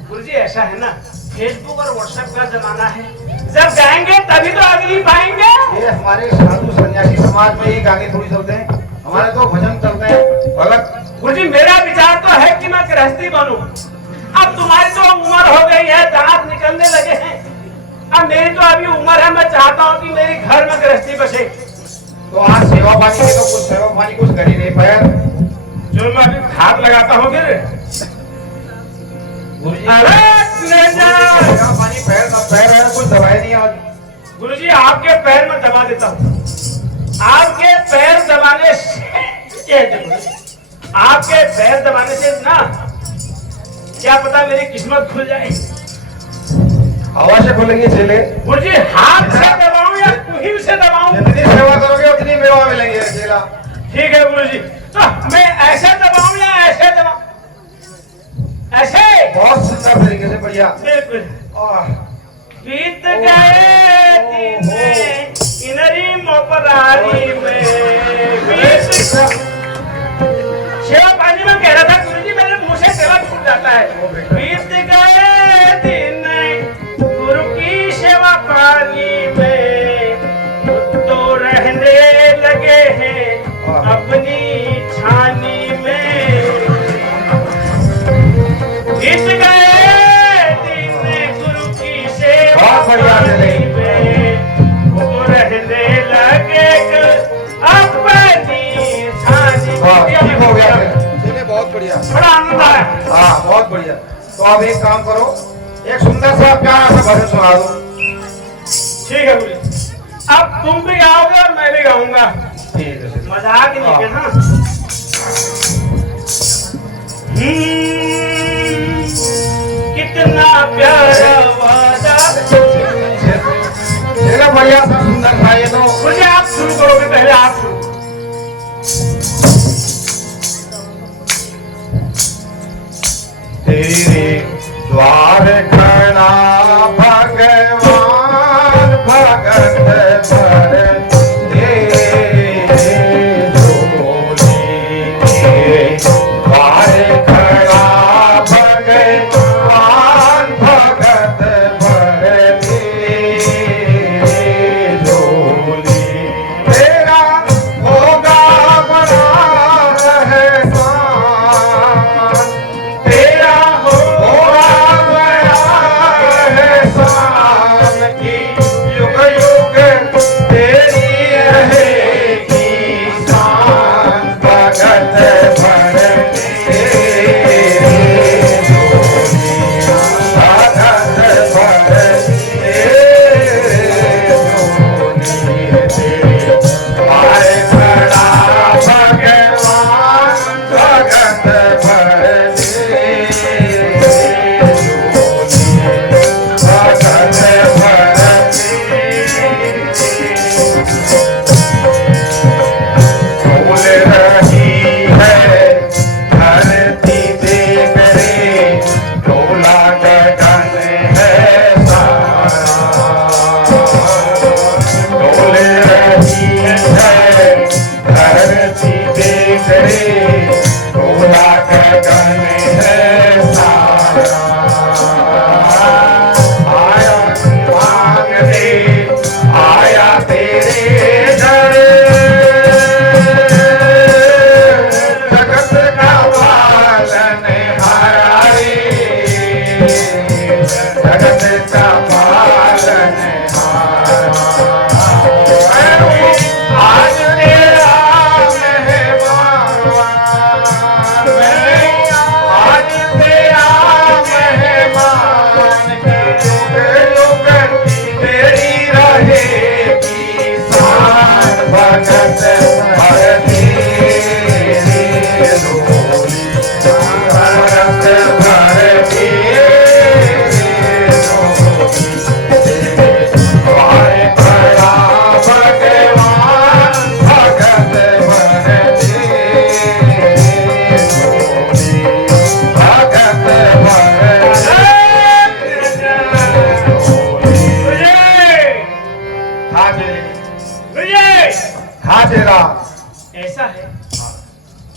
गुरुजी ऐसा है ना, फेसबुक और व्हाट्सएप का जमाना है, जब गाएंगे तभी तो अगली पाएंगे। ये हमारे साधु सन्यासी समाज में ही गाने थोड़ी चलते हैं, हमारे तो भजन चलते हैं भगत। गुरुजी मेरा विचार तो है कि मैं गृहस्थी बनूं। अब तुम्हारी तो उम्र हो गई है, दांत निकलने लगे हैं, अब मेरी तो अभी उम्र है, मैं चाहता हूँ कि मेरे घर में गृहस्थी बसे। तो आज सेवा पानी के तो कुछ सेवा पानी कुछ कर ही नहीं पाया, जो मैं अभी खाद लगाता हूँ फिर। सेवा पानी पैर है, कुछ दवाई नहीं आज। गुरुजी आपके पैर में दबा देता हूँ, आपके पैर दबाने से, आपके पैर दबाने से ना क्या पता मेरी किस्मत खुल जाए। हवा से खुलेंगे चेले। गुरुजी हाथ से दबाऊं या कुहिल से दबाऊं? जितनी सेवा करोगे उतनी मेवा मिलेंगे चेला। ठीक है गुरुजी, तो मैं ऐसे दबाऊं या ऐसे दबाऊं? ऐसे? बहुत सुंदर तरीके से, बढ़िया। बिल्कुल। बीत गए दिन इनरी मोपरारी में, सेवा पानी में कह रहा था गुरुजी, मेरे मुंह से सेवा छूट जाता है। बीत गए दिन गुरु की सेवा पानी में, तो रहने लगे हैं अपनी छानी में। बीत गए दिन गुरु की सेवा पानी में, वो रहने लगे अपनी छानी में। ठीक हो गया चेले, बहुत बढ़िया, बड़ा आनंद आया। हाँ बहुत बढ़िया। तो आप एक काम करो, एक सुंदर सा प्यारा सा भजन सुना दो। ठीक है गुरुजी, अब तुम भी गाओगे और मैं भी गाऊंगा। ठीक है, मजाक ही नहीं है ना। कितना प्यारा वादा। चेला बढ़िया सा सुंदर था ये तो। मुझे आप शुरू करोगे, पहले आप शुरू। तेरे द्वार खड़ा भगवान भगत पर द्वार खड़ा भगवान भगत पर झोली। तेरा होगा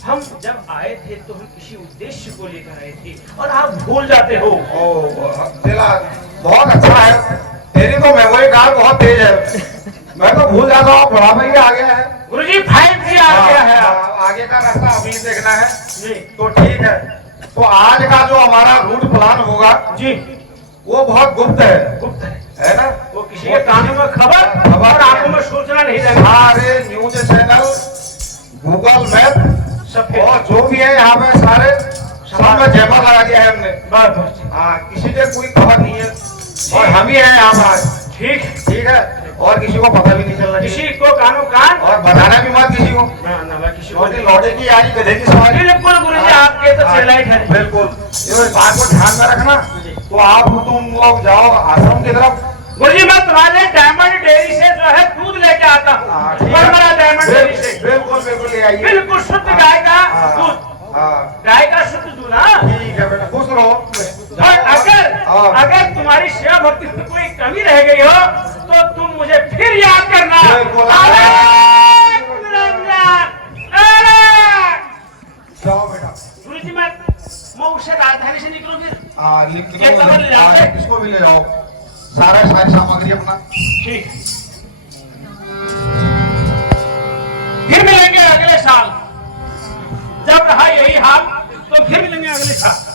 हम जब आए थे तो हम किसी उद्देश्य को लेकर आए थे और आप भूल जाते हो। तेरा बहुत अच्छा है, तेरी तो मेमोरी कार्ड बहुत तेज है। मैं तो भूल जाता हूँ, बड़ा भैया आ गया है। गुरुजी 5G आ गया है। आगे का रास्ता अभी देखना है जी तो ठीक है। तो आज का जो हमारा रूट प्लान होगा जी वो बहुत गुप्त है, गुप्त है ना? वो किसी के कानों में खबर और आंखों में सूचना नहीं देगा। सारे न्यूज चैनल, गूगल मैप सब और जो भी है यहाँ पे सारे सब में जयमाल लगा दिया है हमने। बस हाँ, किसी से कोई खबर नहीं है और हम ही हैं यहाँ पर आज। ठीक ठीक है, और किसी को पता भी नहीं चलना किसी चाहिए को कानों कान और बताना भी मत किसी को। ना मैं किसी को छोटी लौटे की यानी गधे की सवारी। बिल्कुल गुरुजी आपके तो चेलाइट है। बिल्कुल, ये बात को ध्यान में रखना। तो आप तुम लोग जाओ आश्रम की तरफ। गुरुजी मैं तुम्हारे डायमंड डेयरी से जो है दूध लेके आता हूँ, ठीक है। बड़ा डायमंड डेयरी से बिल्कुल बिल्कुल ले आइए। बिल्कुल शुद्ध गाय का दूध, हाँ गाय का शुद्ध दूध। हाँ ठीक है बेटा, खुश रहो। और अगर तुम्हारी सेवा भक्ति में कोई कमी रह गई हो तो तुम मुझे फिर याद करना। बिल्कुल। जाओ बेटा। गुरुजी मैं उससे राजधानी से निकलूं फिर। लिख ये खबर ले जाओ। इसको भी ले जाओ, सारी सामग्री अपना। ठीक, फिर मिलेंगे अगले साल। जब रहा यही हाल तो फिर मिलेंगे अगले साल।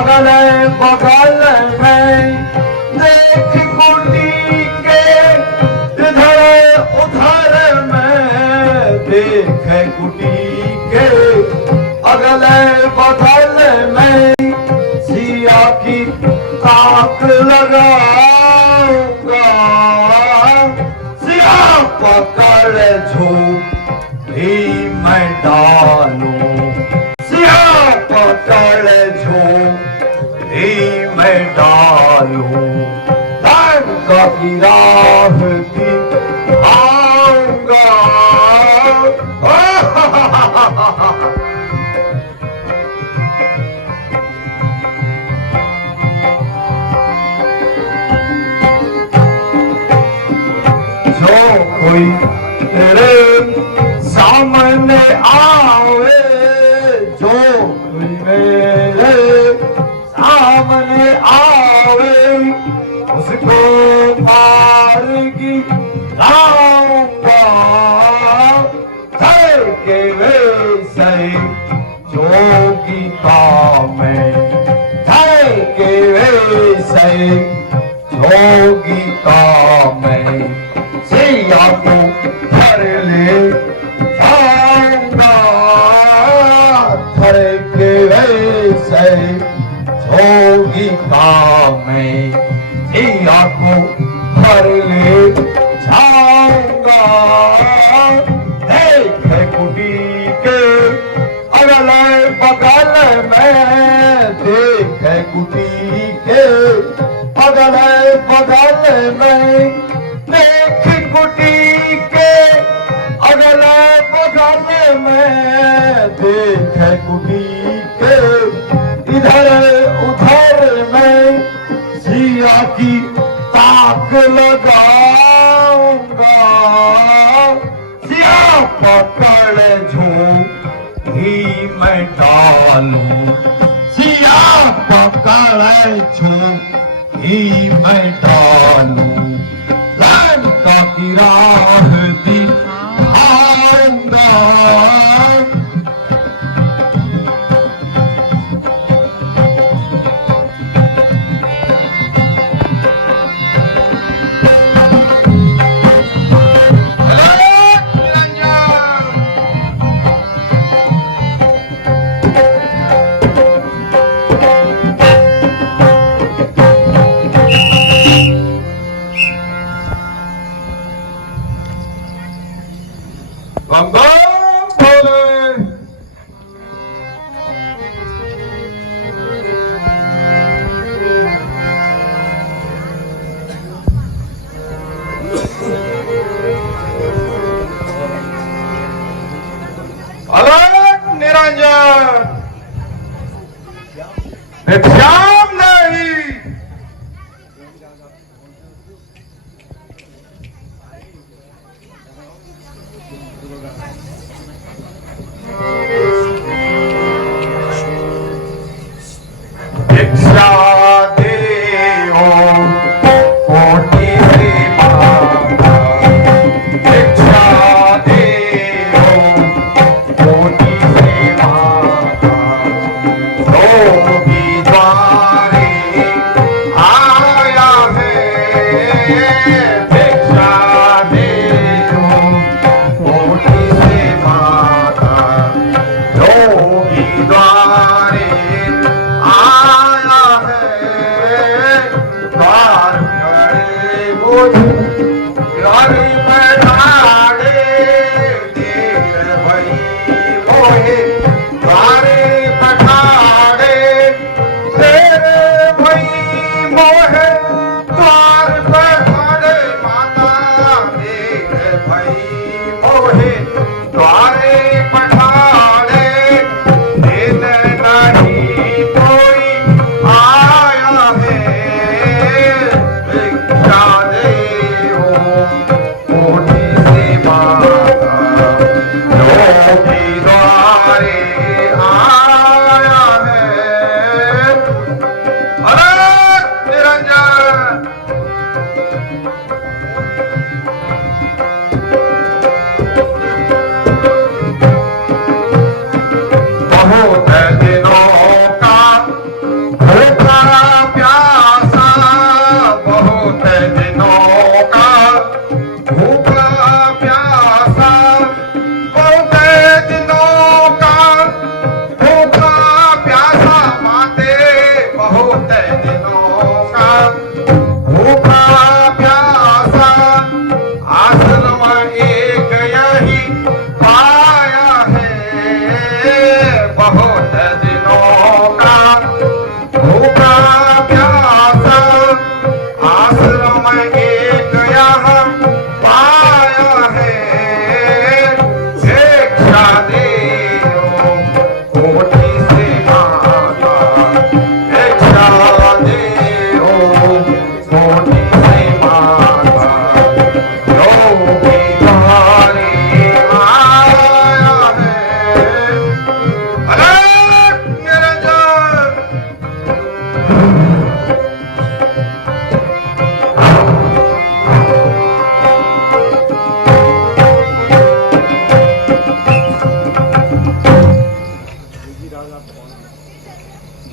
अगल बगल में देख कुटी के, इधर उधर में देख कुटी के, अगल बगल में सिया की ताक लगाऊंगा, सिया पकड़ झोंपड़ी मैं डालूं, सिया पकड़ झोंपड़ी मैं डालूं, लंका की राह की आऊंगा। जो कोई तेरे सामने आवे, जो कोई मेरे सामने आवे, उसको मार की लाऊंगा, धर के वे सही जोगिता में, धर के वे सही जोगिता में, सिया को धर ले जाऊंगा, धर के वैसे जोगिता में, सिया को धर ले जाऊंगा। देख कुटी के अगल बगल में, देख कुटी के अगल बगल में, देख कुटी के अगल बगल में, देख कुटी के इधर उधर में, सिया की ताक लगाऊंगा, सिया पकड़ झोंपड़ी मैं डालूं, सिया पकड़ झोंपड़ी मैं डालूं, लंका की राह दिखाऊंगा। अलग निरंजन भिक्षाम नहीं, भिक्षा देओ कोटि से मांगा, भिक्षा देओ कोटि से मांगा, जोगी द्वारे आया है, भिक्षा देओ कोटि से मांगा, जोगी द्वारे आया है, द्वार खड़े मुझे घर बैठाड़े, देर भई मोहे द्वारे बैठाड़े,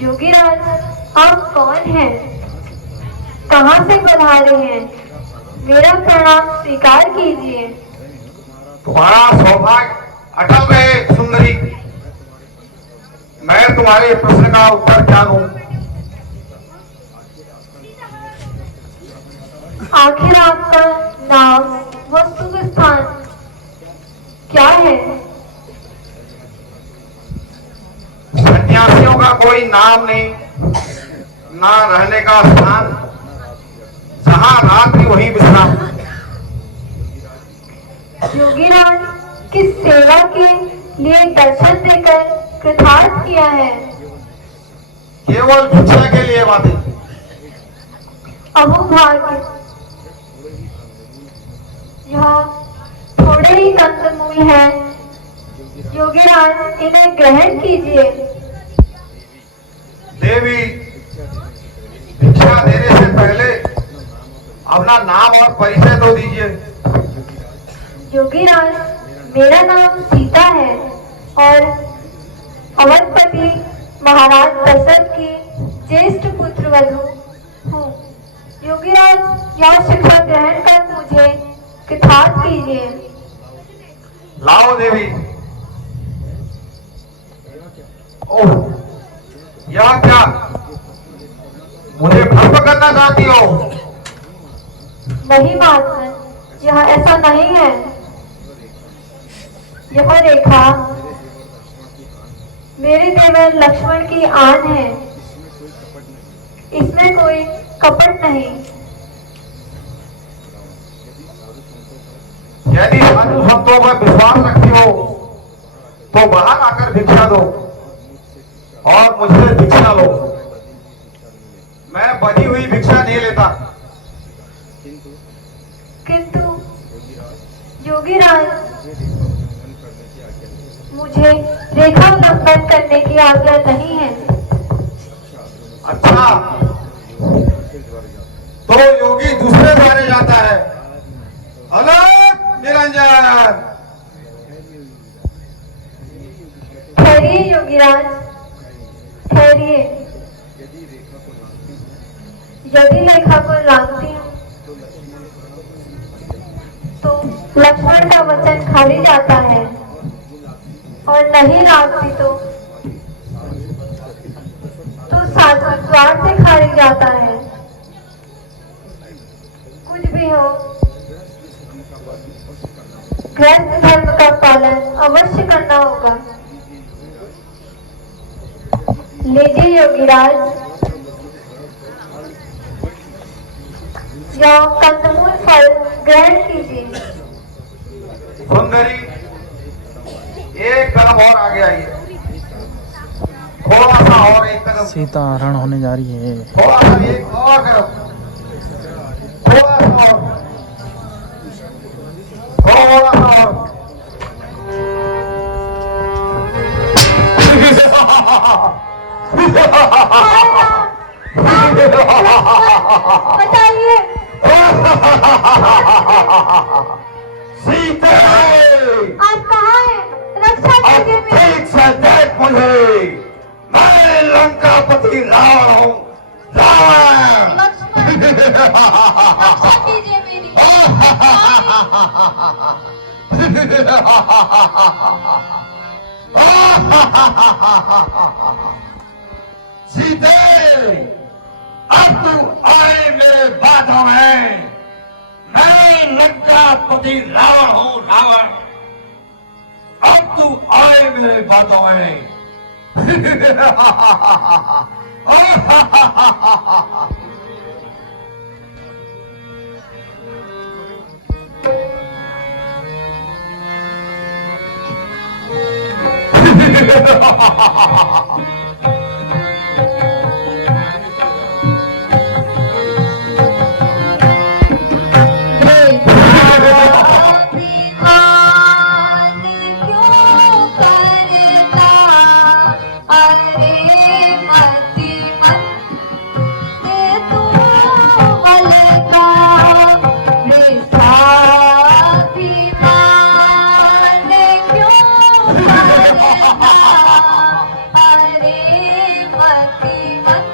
योगीराज, आप कौन हैं? कहाँ से पधारे हैं? मेरा प्रणाम स्वीकार कीजिए। तुम्हारा सौभाग्य अटल रहे सुंदरी। मैं तुम्हारे प्रश्न का उत्तर क्या दूं? आखिर आपका नाम व शुभ स्थान क्या है? सन्यासियों का कोई नाम नहीं, ना रहने का स्थान, जहां रात्रि वहीं विश्राम। योगीराज, किस सेवा के लिए दर्शन देकर कृतार्थ किया है? केवल भिक्षा के लिए बातें। अहोभाग्य, यह थोड़े ही कंदमूल हैं। योगीराज, इन्हें ग्रहण कीजिए। देवी, भिक्षा देने से पहले अपना नाम और परिचय तो दीजिए। योगीराज, मेरा नाम सीता है और अवधपति महाराज दशरथ की ज्येष्ठ पुत्र वधू हूँ। योगीराज, यह शिक्षा ग्रहण कर मुझे कृतार्थ कीजिए। लाओ देवी। ओह, यह क्या? मुझे भस्म करना चाहती हो? नहीं महात्मा, यह ऐसा नहीं है। यह रेखा मेरे देवर लक्ष्मण की आन है। इसमें कोई कपट नहीं। यदि साधु संतों पर विश्वास रखती हो तो बाहर आकर भिक्षा दो और मुझसे भिक्षा लो। मैं बनी हुई भिक्षा नहीं लेता। किंतु योगीराज, मुझे रेखा उल्लंघन करने की आज्ञा नहीं है। अच्छा, तो योगी दूसरे द्वारे जाता है। अलग निरंजन। ठहरिए योगीराज, ठहरिए। यदि रेखा को लांघती हूँ तो लक्ष्मण का वचन खाली जाता है, और नहीं लांघती तो साधु द्वार से खाली जाता है। कुछ भी हो, गृहस्थ धर्म का पालन अवश्य करना होगा। लीजिए योगीराज, यह कंदमूल फल ग्रहण कीजिए। सुंदरी, एक कदम और आगे आइए। थोड़ा सा और, एक कदम। सीता हरण होने जा रही है। थोड़ा सा, एक और कदम। थोड़ा सा और, थोड़ा सा और। बताइए। सीते, आप कहाँ हैं? रक्षा कीजिए मेरी। ठीक से देख मुझे। मैं लंकापति रावण हूँ। रावण। लक्ष्मण, रक्षा कीजिए मेरी। सीते, अब तू आए मेरे बातों में। मैं लंकापति रावण हूँ, रावण। अब तू आए मेरे बातों में। मती मत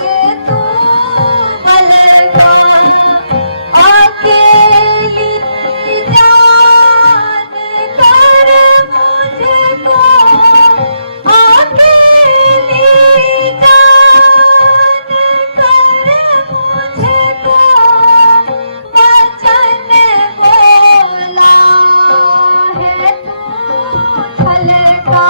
के तू बलका अकेली जान कर मुझको अकेली जान कर मुझको वचन बोला है तू छलका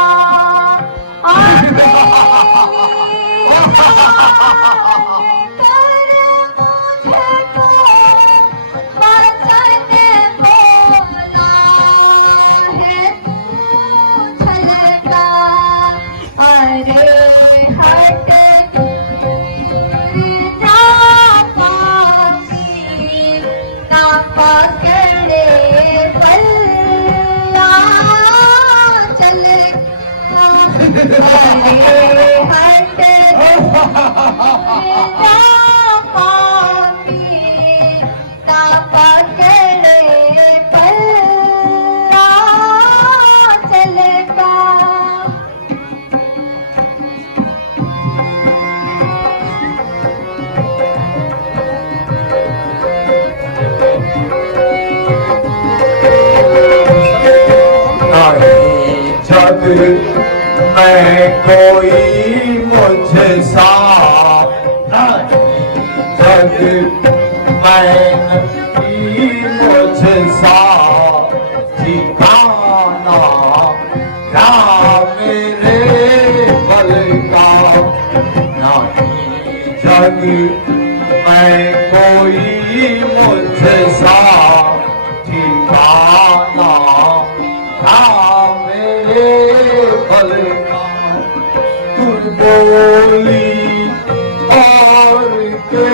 पकड़े पल्ला चले अरे हट ना पकड़े पल्ला चलता नहीं जग मैं कोई मुझे सा नहीं जग मैं नहीं मुझे सा ठिकाना क्या मेरे बल का नहीं जग मैं कोई मुझे सा ठिकाना मेरे बल का तू बोली और के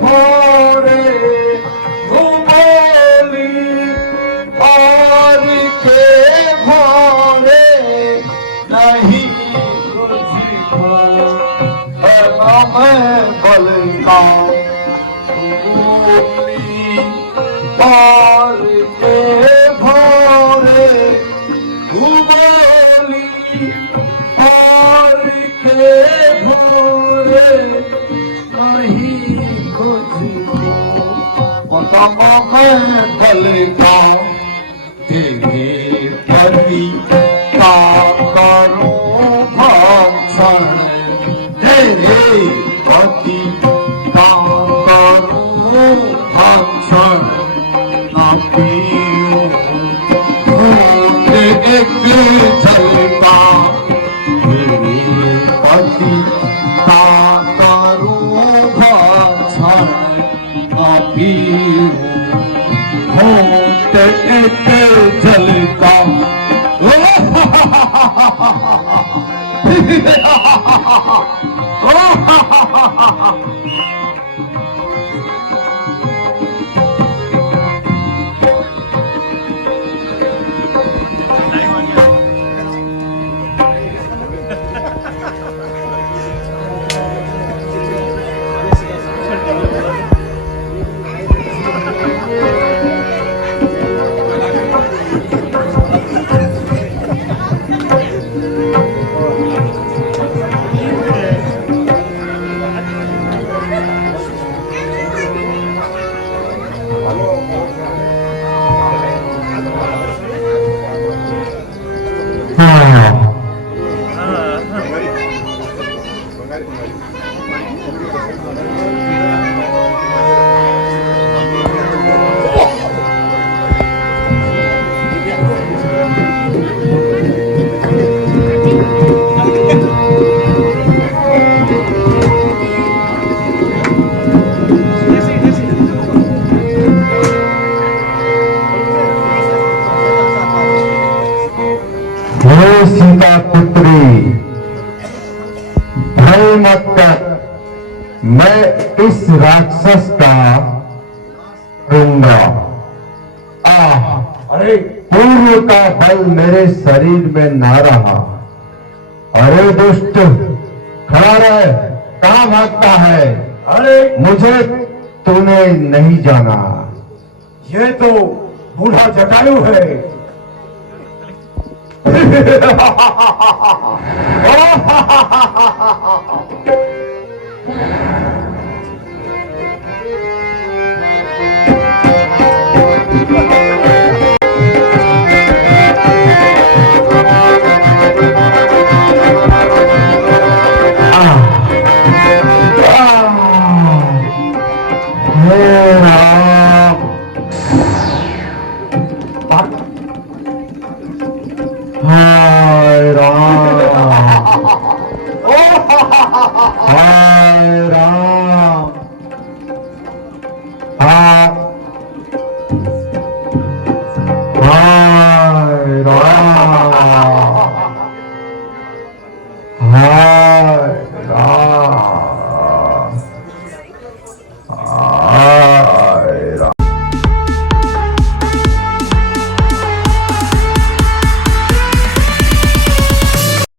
भोरे तू बोली और के भोरे नहीं तुझको मैं बल का तू बोली और के भोरे तू बोली और के भोरे नहीं तुझको पता मैं बल का तेरे पति का करूं भक्षण तेरे पति का करूं भक्षण ना पीऊं एक झलका मेरे पति का करूं भक्षण ना पीऊं होंठ एक झलका सीता पुत्री भय मत कर, मैं इस राक्षस का करूंगा। अरे पूर्व का बल मेरे शरीर में ना रहा। अरे दुष्ट खड़ा रहे, कहां भागता है? अरे मुझे तूने नहीं जाना, ये तो बूढ़ा जटायु है। हाँ